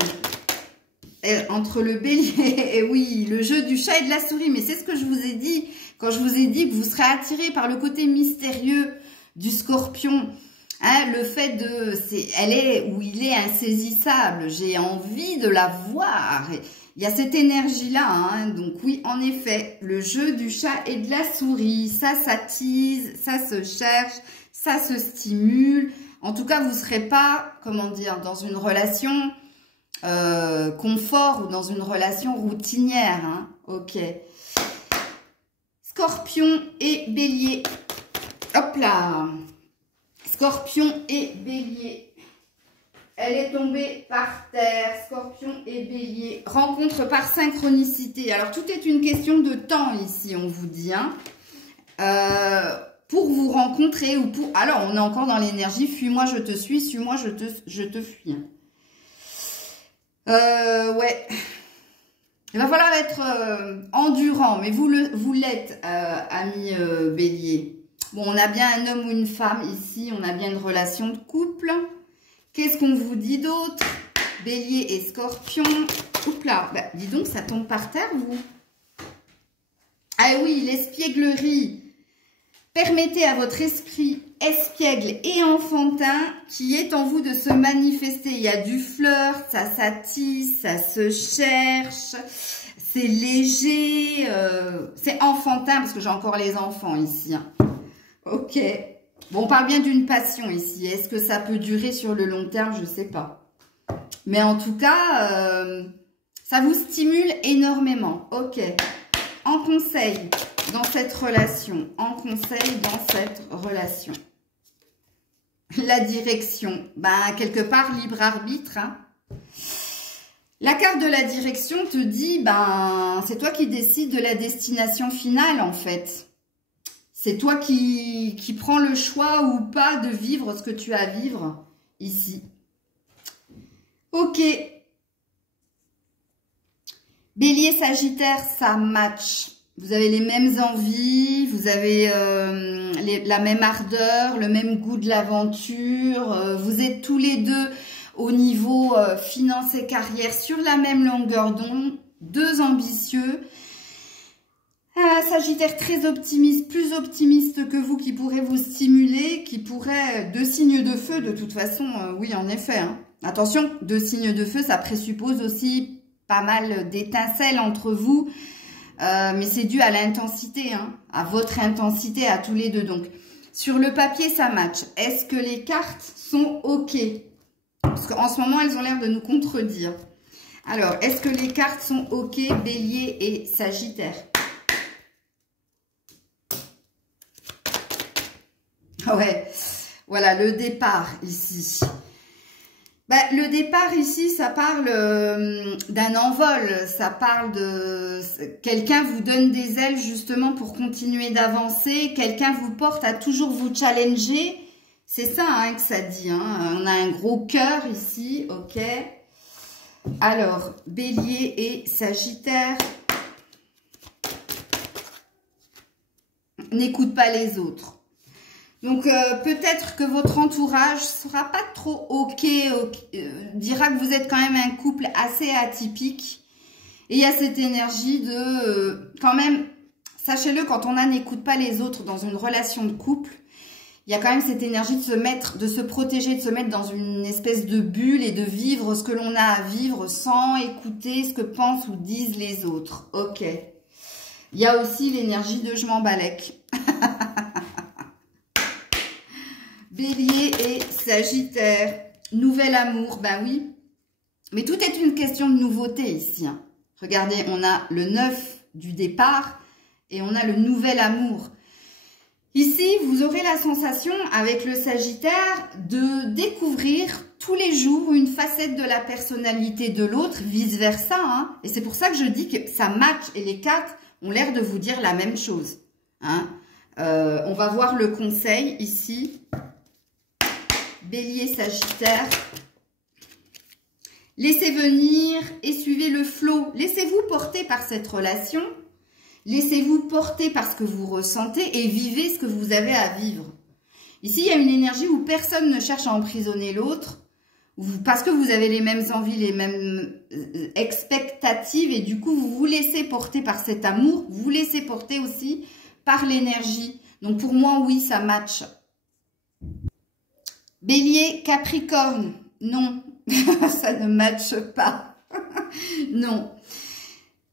Entre le bélier et oui, le jeu du chat et de la souris. Mais c'est ce que je vous ai dit quand je vous ai dit que vous serez attiré par le côté mystérieux du scorpion. Hein, le fait de... elle est ou il est insaisissable. J'ai envie de la voir. Il y a cette énergie-là. Hein, donc oui, en effet, le jeu du chat et de la souris. Ça s'attise, ça se cherche, ça se stimule. En tout cas, vous ne serez pas, comment dire, dans une relation confort ou dans une relation routinière. Hein, ok. Scorpion et bélier. Hop là. Scorpion et bélier. Elle est tombée par terre. Scorpion et bélier. Rencontre par synchronicité. Alors, tout est une question de temps ici, on vous dit. Hein. Pour vous rencontrer ou pour... Alors, on est encore dans l'énergie. Fuis-moi, je te suis. Suis-moi, je te fuis. Ouais. Il va falloir être endurant. Mais vous l'êtes, ami bélier. Bon, on a bien un homme ou une femme ici. On a bien une relation de couple. Qu'est-ce qu'on vous dit d'autre? Bélier et scorpion. Oups là. Bah, dis donc, ça tombe par terre, vous. Ah oui, l'espièglerie. Permettez à votre esprit espiègle et enfantin qui est en vous de se manifester. Il y a du flirt, ça s'attise, ça se cherche, c'est léger, c'est enfantin parce que j'ai encore les enfants ici. Hein. Ok. Bon, on parle bien d'une passion ici. Est-ce que ça peut durer sur le long terme? Je ne sais pas. Mais en tout cas, ça vous stimule énormément. Ok. En conseil dans cette relation. En conseil dans cette relation. La direction. Ben, quelque part, libre arbitre. Hein. La carte de la direction te dit, ben, c'est toi qui décides de la destination finale, en fait. C'est toi qui prends le choix ou pas de vivre ce que tu as à vivre. ici. Ok. Bélier, Sagittaire, ça match. Vous avez les mêmes envies, vous avez la même ardeur, le même goût de l'aventure. Vous êtes tous les deux au niveau finance et carrière sur la même longueur d'onde. Deux ambitieux. Un Sagittaire très optimiste, plus optimiste que vous, qui pourrait vous stimuler, qui pourrait... Deux signes de feu, de toute façon, oui, en effet. Hein. Attention, deux signes de feu, ça présuppose aussi pas mal d'étincelles entre vous. Mais c'est dû à l'intensité, hein, à votre intensité, à tous les deux. Donc, sur le papier, ça match. Est-ce que les cartes sont OK? Parce qu'en ce moment, elles ont l'air de nous contredire. Alors, est-ce que les cartes sont OK, Bélier et Sagittaire? Ouais, voilà, le départ ici. Bah, le départ ici, ça parle d'un envol, ça parle de... Quelqu'un vous donne des ailes justement pour continuer d'avancer, quelqu'un vous porte à toujours vous challenger. C'est ça hein, que ça dit. Hein. On a un gros cœur ici, ok. Alors, Bélier et Sagittaire. N'écoute pas les autres. Donc, peut-être que votre entourage sera pas trop OK, dira que vous êtes quand même un couple assez atypique. Et il y a cette énergie de, quand même, sachez-le, quand on n'écoute pas les autres dans une relation de couple, il y a quand même cette énergie de se mettre, de se protéger, de se mettre dans une espèce de bulle et de vivre ce que l'on a à vivre sans écouter ce que pensent ou disent les autres. OK. Il y a aussi l'énergie de je m'en balèque. Bélier et Sagittaire, nouvel amour, ben oui. Mais tout est une question de nouveauté ici. Hein. Regardez, on a le 9 du départ et on a le nouvel amour. Ici, vous aurez la sensation, avec le Sagittaire, de découvrir tous les jours une facette de la personnalité de l'autre, vice-versa. Hein. Et c'est pour ça que je dis que ça match et les cartes ont l'air de vous dire la même chose. Hein. On va voir le conseil ici. Bélier, Sagittaire. Laissez venir et suivez le flot. Laissez-vous porter par cette relation. Laissez-vous porter par ce que vous ressentez et vivez ce que vous avez à vivre. Ici, il y a une énergie où personne ne cherche à emprisonner l'autre parce que vous avez les mêmes envies, les mêmes expectatives et du coup, vous vous laissez porter par cet amour. Vous vous laissez porter aussi par l'énergie. Donc, pour moi, oui, ça match. Bélier, Capricorne, non, ça ne matche pas, non.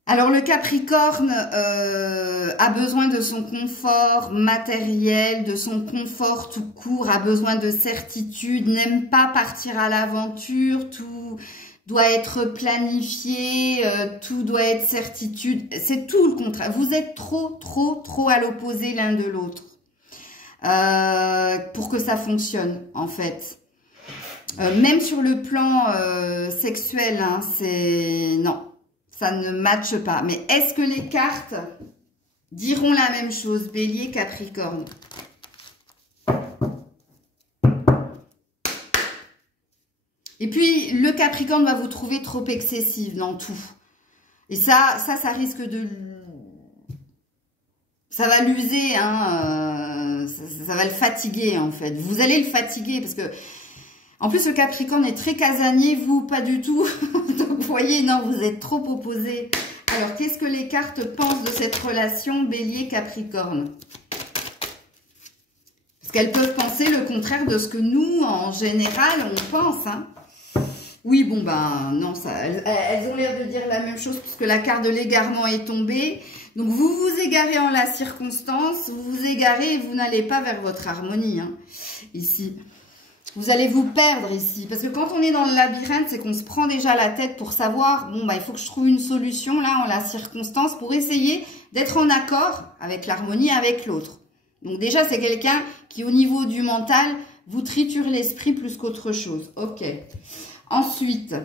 Alors le Capricorne a besoin de son confort matériel, de son confort tout court, a besoin de certitude, n'aime pas partir à l'aventure, tout doit être planifié, tout doit être certitude, c'est tout le contraire. Vous êtes trop à l'opposé l'un de l'autre. Pour que ça fonctionne en fait. Même sur le plan sexuel, hein, c'est... Non, ça ne matche pas. Mais est-ce que les cartes diront la même chose? Bélier, Capricorne. Et puis, le Capricorne va vous trouver trop excessive dans tout. Et ça risque de... Ça va l'user, hein, ça va le fatiguer en fait. Vous allez le fatiguer parce que, en plus le Capricorne est très casanier, vous pas du tout. Donc vous voyez, non, vous êtes trop opposés. Alors qu'est-ce que les cartes pensent de cette relation Bélier-Capricorne? Parce qu'elles peuvent penser le contraire de ce que nous, en général, on pense. Hein. Oui, bon ben non, elles ont l'air de dire la même chose puisque la carte de l'égarement est tombée. Donc, vous vous égarez en la circonstance, vous vous égarez et vous n'allez pas vers votre harmonie, hein, ici. Vous allez vous perdre ici. Parce que quand on est dans le labyrinthe, c'est qu'on se prend déjà la tête pour savoir, bon, bah, il faut que je trouve une solution, là, en la circonstance, pour essayer d'être en accord avec l'harmonie avec l'autre. Donc, déjà, c'est quelqu'un qui, au niveau du mental, vous triture l'esprit plus qu'autre chose. Ok. Ensuite,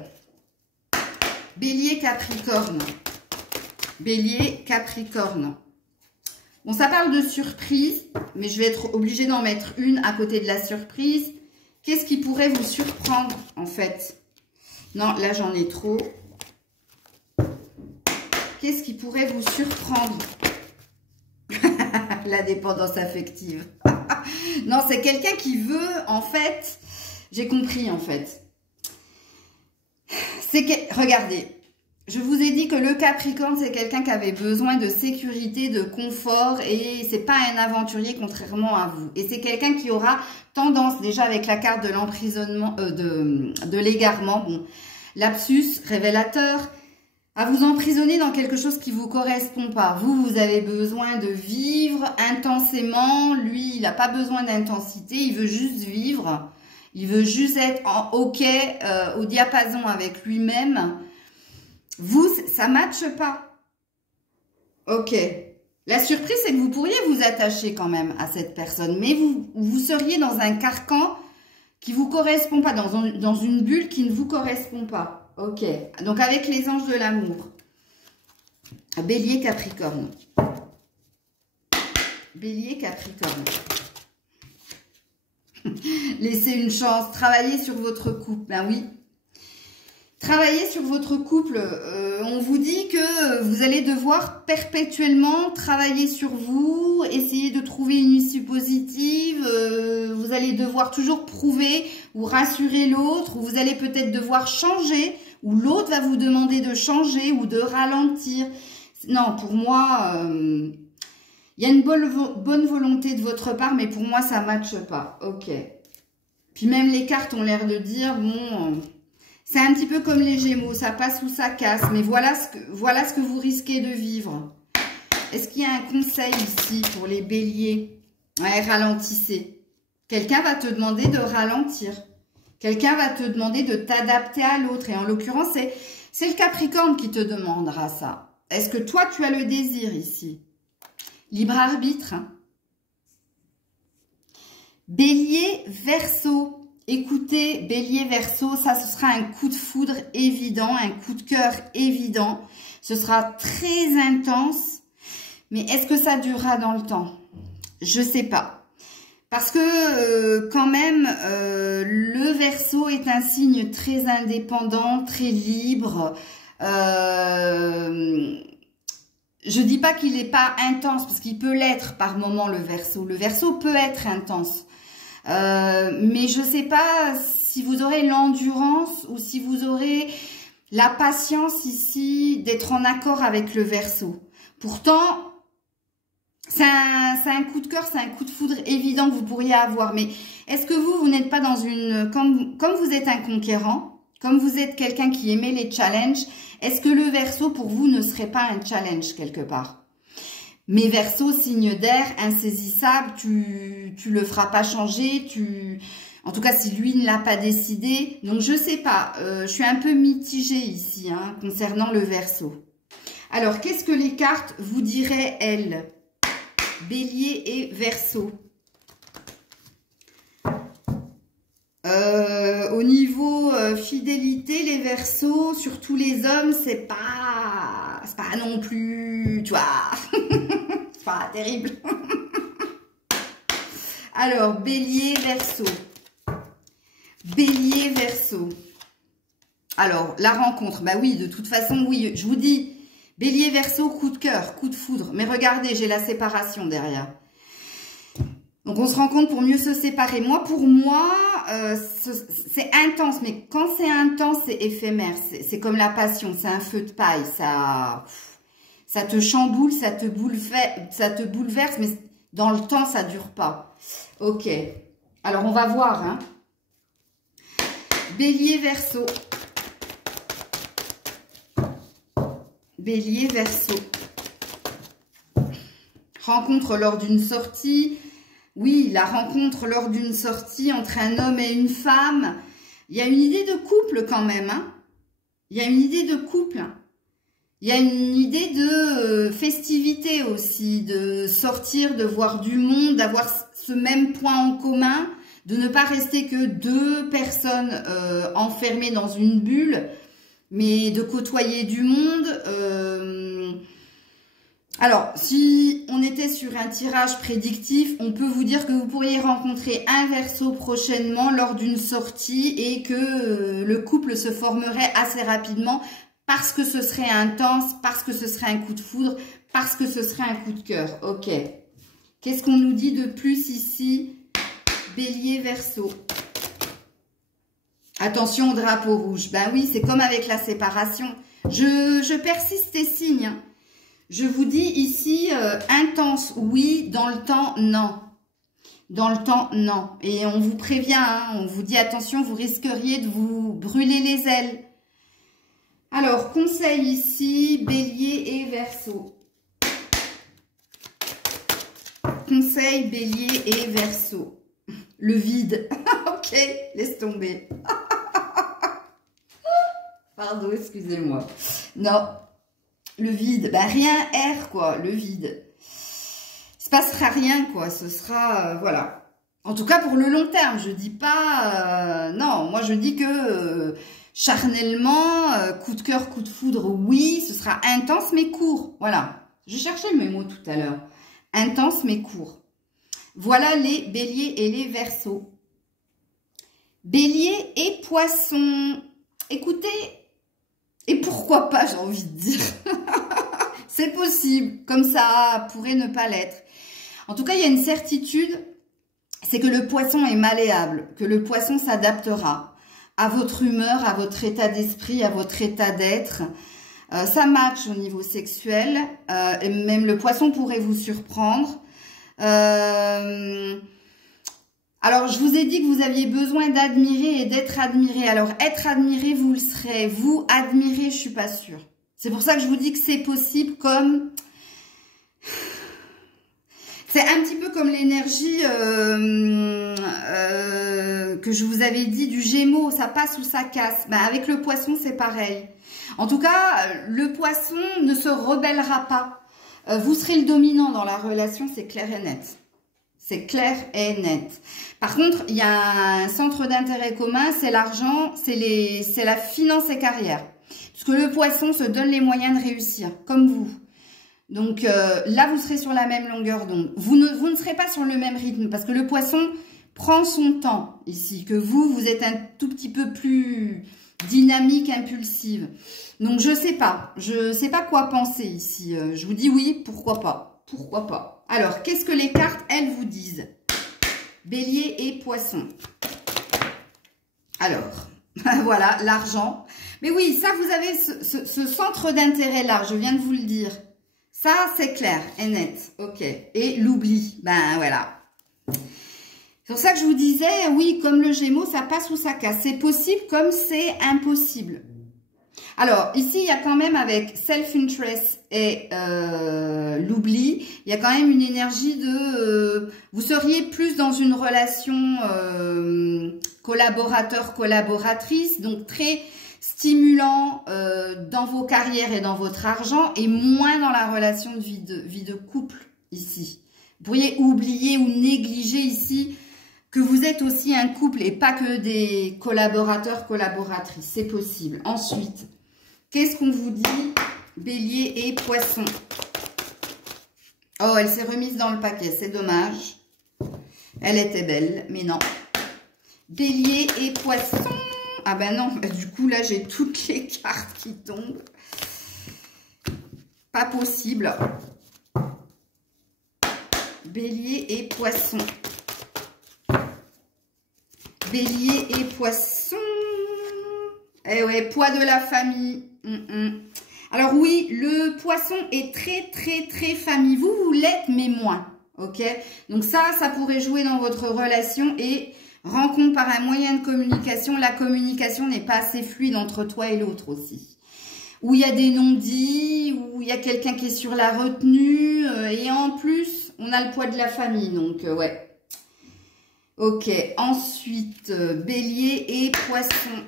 Bélier, Capricorne. Bélier, Capricorne. Bon, ça parle de surprise, mais je vais être obligée d'en mettre une à côté de la surprise. Qu'est-ce qui pourrait vous surprendre, en fait? Non, là, j'en ai trop. Qu'est-ce qui pourrait vous surprendre? La dépendance affective. Non, c'est quelqu'un qui veut, en fait... J'ai compris, en fait. C'est que... Regardez. Je vous ai dit que le Capricorne, c'est quelqu'un qui avait besoin de sécurité, de confort, et c'est pas un aventurier contrairement à vous. Et c'est quelqu'un qui aura tendance, déjà avec la carte de l'emprisonnement, de l'égarement, bon, lapsus, révélateur, à vous emprisonner dans quelque chose qui vous correspond pas. Vous, vous avez besoin de vivre intensément. Lui, il n'a pas besoin d'intensité, il veut juste vivre. Il veut juste être en OK, au diapason avec lui-même. Vous, ça ne matche pas. Ok. La surprise, c'est que vous pourriez vous attacher quand même à cette personne. Mais vous seriez dans un carcan qui ne vous correspond pas. Dans une bulle qui ne vous correspond pas. Ok. Donc, avec les anges de l'amour. Bélier, Capricorne. Bélier, Capricorne. Laissez une chance. Travaillez sur votre couple. Ben oui. Travaillez sur votre couple, on vous dit que vous allez devoir perpétuellement travailler sur vous, essayer de trouver une issue positive, vous allez devoir toujours prouver ou rassurer l'autre, ou vous allez peut-être devoir changer, ou l'autre va vous demander de changer ou de ralentir. Non, pour moi, il y a une bonne volonté de votre part, mais pour moi, ça ne matche pas. Ok. Puis même les cartes ont l'air de dire, bon... C'est un petit peu comme les Gémeaux, ça passe ou ça casse, mais voilà ce que vous risquez de vivre. Est-ce qu'il y a un conseil ici pour les béliers? Ouais, ralentissez. Quelqu'un va te demander de ralentir. Quelqu'un va te demander de t'adapter à l'autre. Et en l'occurrence, c'est le Capricorne qui te demandera ça. Est-ce que toi, tu as le désir ici? Libre arbitre. Bélier, Verseau. Écoutez, Bélier, Verseau, ça ce sera un coup de foudre évident, un coup de cœur évident. Ce sera très intense, mais est-ce que ça durera dans le temps? Je sais pas. Parce que quand même, le Verseau est un signe très indépendant, très libre. Je dis pas qu'il n'est pas intense, parce qu'il peut l'être par moment, le Verseau. Le Verseau peut être intense. Mais je ne sais pas si vous aurez l'endurance ou si vous aurez la patience ici d'être en accord avec le Verseau. Pourtant, c'est un coup de cœur, c'est un coup de foudre évident que vous pourriez avoir. Mais est-ce que vous n'êtes pas dans une... Comme vous êtes un conquérant, comme vous êtes quelqu'un qui aimait les challenges, est-ce que le Verseau pour vous ne serait pas un challenge quelque part? Mais Verseau, signe d'air, insaisissable, tu le feras pas changer, en tout cas si lui ne l'a pas décidé. Donc je sais pas, je suis un peu mitigée ici hein, concernant le Verseau. Alors qu'est-ce que les cartes vous diraient elles? Bélier et Verseau. Au niveau fidélité, les Verseaux, surtout les hommes, c'est pas non plus, tu vois, c'est pas terrible. Alors, Bélier, Verseau. Bélier, Verseau. Alors, la rencontre, bah oui, de toute façon, oui, je vous dis, Bélier, Verseau, coup de cœur, coup de foudre. Mais regardez, j'ai la séparation derrière. Donc, on se rencontre pour mieux se séparer. Moi, pour moi, c'est intense. Mais quand c'est intense, c'est éphémère. C'est comme la passion. C'est un feu de paille. Ça te chamboule, ça te bouleverse. Mais dans le temps, ça dure pas. Ok. Alors, on va voir. Hein. Bélier, Verseau. Bélier, Verseau. Rencontre lors d'une sortie. Oui, la rencontre lors d'une sortie entre un homme et une femme. Il y a une idée de couple quand même. Hein. Il y a une idée de couple. Il y a une idée de festivité aussi, de sortir, de voir du monde, d'avoir ce même point en commun, de ne pas rester que deux personnes enfermées dans une bulle, mais de côtoyer du monde. Alors, si on était sur un tirage prédictif, on peut vous dire que vous pourriez rencontrer un Verseau prochainement lors d'une sortie et que le couple se formerait assez rapidement parce que ce serait intense, parce que ce serait un coup de foudre, parce que ce serait un coup de cœur. Ok. Qu'est-ce qu'on nous dit de plus ici? Bélier, Verseau. Attention au drapeau rouge. Ben oui, c'est comme avec la séparation. Je persiste et signe, hein. Je vous dis ici, intense, oui, dans le temps, non. Dans le temps, non. Et on vous prévient, hein, on vous dit attention, vous risqueriez de vous brûler les ailes. Alors, conseil ici, Bélier et Verseau. Conseil, Bélier et Verseau. Le vide. Ok, laisse tomber. Pardon, excusez-moi. Non. Le vide, bah rien, air quoi, le vide. Il se passera rien quoi, ce sera, voilà. En tout cas pour le long terme, je dis pas, non, moi je dis que charnellement, coup de cœur, coup de foudre, oui, ce sera intense mais court, voilà. Je cherchais le même mot tout à l'heure, intense mais court. Voilà les béliers et les verseaux. Bélier et poisson, écoutez, et pourquoi pas, j'ai envie de dire. C'est possible, comme ça pourrait ne pas l'être. En tout cas, il y a une certitude, c'est que le poisson est malléable, que le poisson s'adaptera à votre humeur, à votre état d'esprit, à votre état d'être. Ça match au niveau sexuel, et même le poisson pourrait vous surprendre. Alors, je vous ai dit que vous aviez besoin d'admirer et d'être admiré. Alors, être admiré, vous le serez. Vous, admirer, je suis pas sûre. C'est pour ça que je vous dis que c'est possible comme... C'est un petit peu comme l'énergie que je vous avais dit du Gémeaux. Ça passe ou ça casse. Ben, avec le poisson, c'est pareil. En tout cas, le poisson ne se rebellera pas. Vous serez le dominant dans la relation, c'est clair et net. C'est clair et net. Par contre, il y a un centre d'intérêt commun, c'est l'argent, c'est la finance et carrière. Parce que le poisson se donne les moyens de réussir, comme vous. Donc là, vous serez sur la même longueur d'onde. Vous ne serez pas sur le même rythme, parce que le poisson prend son temps ici. Que vous êtes un tout petit peu plus dynamique, impulsive. Donc je sais pas quoi penser ici. Je vous dis oui, pourquoi pas. Pourquoi pas. Alors, qu'est-ce que les cartes, elles, vous disent? Bélier et poisson. Alors, voilà, l'argent. Mais oui, ça, vous avez ce centre d'intérêt-là, je viens de vous le dire. Ça, c'est clair et net. Ok. Et l'oubli, ben voilà. C'est pour ça que je vous disais, oui, comme le Gémeaux, ça passe ou ça casse. C'est possible comme c'est impossible. Alors, ici, il y a quand même avec self-interest et l'oubli, il y a quand même une énergie de... vous seriez plus dans une relation collaborateur-collaboratrice, donc très stimulant dans vos carrières et dans votre argent, et moins dans la relation de vie de couple ici. Vous pourriez oublier ou négliger ici que vous êtes aussi un couple et pas que des collaborateurs-collaboratrices. C'est possible. Ensuite... qu'est-ce qu'on vous dit, Bélier et Poisson? Oh, elle s'est remise dans le paquet, c'est dommage. Elle était belle, mais non. Bélier et Poisson. Ah ben non, du coup, là, j'ai toutes les cartes qui tombent. Pas possible. Bélier et Poisson. Bélier et Poisson. Eh ouais, poids de la famille. Alors oui, le poisson est très, très, très famille. Vous l'êtes, mais moins. Ok? Donc ça pourrait jouer dans votre relation et rencontre par un moyen de communication. La communication n'est pas assez fluide entre toi et l'autre aussi. Où il y a des non-dits, où il y a quelqu'un qui est sur la retenue. Et en plus, on a le poids de la famille. Donc, ouais. Ok. Ensuite, Bélier et Poisson.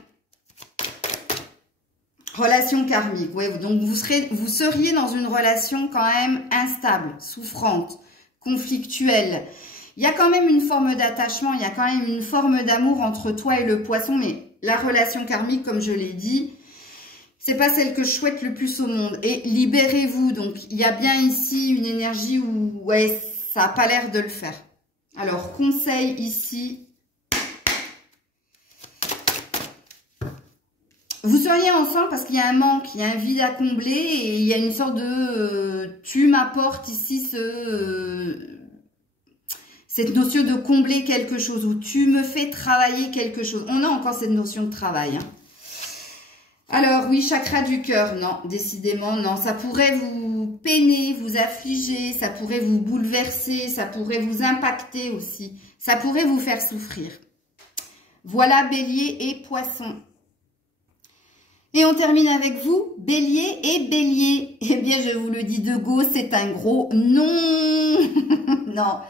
Relation karmique, oui, donc vous seriez dans une relation quand même instable, souffrante, conflictuelle. Il y a quand même une forme d'attachement, il y a quand même une forme d'amour entre toi et le poisson, mais la relation karmique, comme je l'ai dit, c'est pas celle que je souhaite le plus au monde. Et libérez-vous. Donc, il y a bien ici une énergie où, ouais, ça n'a pas l'air de le faire. Alors, conseil ici. Vous seriez ensemble parce qu'il y a un manque, il y a un vide à combler et il y a une sorte de tu m'apportes ici cette notion de combler quelque chose ou tu me fais travailler quelque chose. On a encore cette notion de travail. Hein. Alors oui, chakra du cœur, non, décidément non. Ça pourrait vous peiner, vous affliger, ça pourrait vous bouleverser, ça pourrait vous impacter aussi. Ça pourrait vous faire souffrir. Voilà Bélier et Poisson. Et on termine avec vous, Bélier et Bélier. Eh bien, je vous le dis de go, c'est un gros non. Non.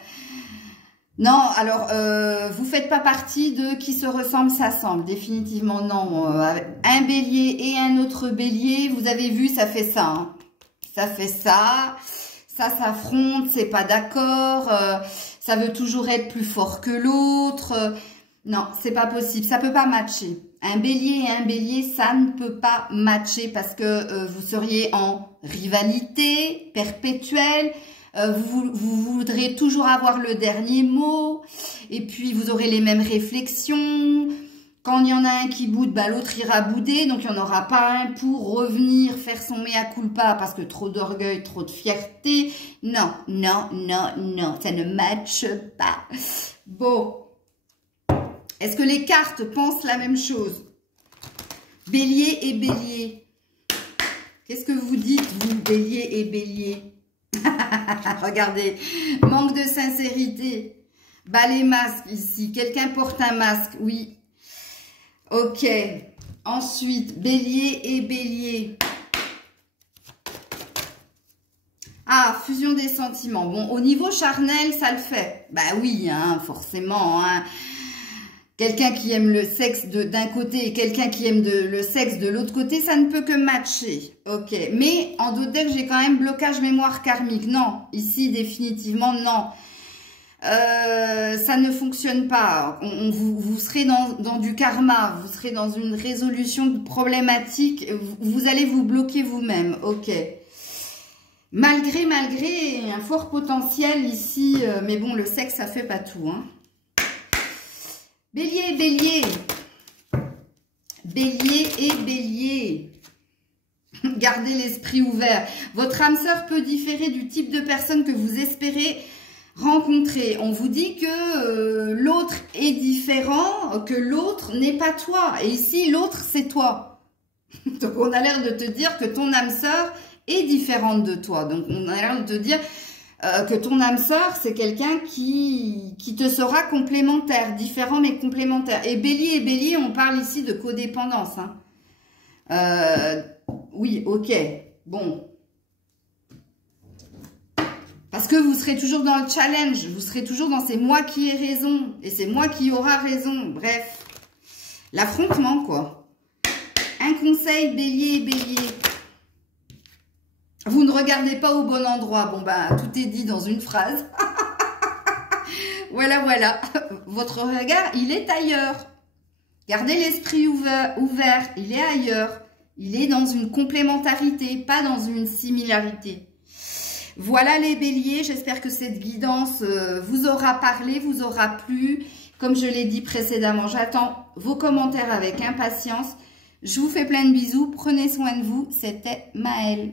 Non, alors, vous faites pas partie de qui se ressemble, s'assemble. Définitivement, non. Un Bélier et un autre Bélier, vous avez vu, ça fait ça. Hein. Ça fait ça. Ça s'affronte, c'est pas d'accord. Ça veut toujours être plus fort que l'autre. Non, c'est pas possible. Ça peut pas matcher. Un Bélier et un Bélier, ça ne peut pas matcher parce que vous seriez en rivalité perpétuelle. Vous voudrez toujours avoir le dernier mot. Et puis, vous aurez les mêmes réflexions. Quand il y en a un qui boude, bah, l'autre ira bouder. Donc, il n'y en aura pas un pour revenir faire son mea culpa parce que trop d'orgueil, trop de fierté. Non, non, non, non. Ça ne matche pas. Bon. Est-ce que les cartes pensent la même chose? Bélier et Bélier. Qu'est-ce que vous dites, vous, Bélier et Bélier? Regardez, manque de sincérité. Bas les masques ici. Quelqu'un porte un masque, oui. Ok. Ensuite, Bélier et Bélier. Ah, fusion des sentiments. Bon, au niveau charnel, ça le fait. Bah oui, hein, forcément, hein. Quelqu'un qui aime le sexe d'un côté et quelqu'un qui aime le sexe de l'autre côté, ça ne peut que matcher. Ok, mais en d'autres decks, j'ai quand même blocage mémoire karmique. Non, ici, définitivement, non. Ça ne fonctionne pas. Vous serez dans du karma, vous serez dans une résolution de problématique. Vous allez vous bloquer vous-même. Ok. Malgré un fort potentiel ici, mais bon, le sexe, ça fait pas tout, hein. Bélier, Bélier. Bélier et Bélier. Gardez l'esprit ouvert. Votre âme sœur peut différer du type de personne que vous espérez rencontrer. On vous dit que l'autre est différent, que l'autre n'est pas toi. Et ici, l'autre, c'est toi. Donc, on a l'air de te dire que ton âme sœur est différente de toi. Donc, on a l'air de te dire que ton âme sœur, c'est quelqu'un qui te sera complémentaire, différent mais complémentaire. Et Bélier, on parle ici de codépendance. Hein. Oui, ok, bon. Parce que vous serez toujours dans le challenge, vous serez toujours dans c'est moi qui ai raison, et c'est moi qui aura raison. Bref, l'affrontement, quoi. Un conseil, Bélier et Bélier. Vous ne regardez pas au bon endroit. Bon, ben, tout est dit dans une phrase. Voilà, voilà. Votre regard, il est ailleurs. Gardez l'esprit ouvert. Il est ailleurs. Il est dans une complémentarité, pas dans une similarité. Voilà les béliers. J'espère que cette guidance vous aura parlé, vous aura plu. Comme je l'ai dit précédemment, j'attends vos commentaires avec impatience. Je vous fais plein de bisous. Prenez soin de vous. C'était Maëlle.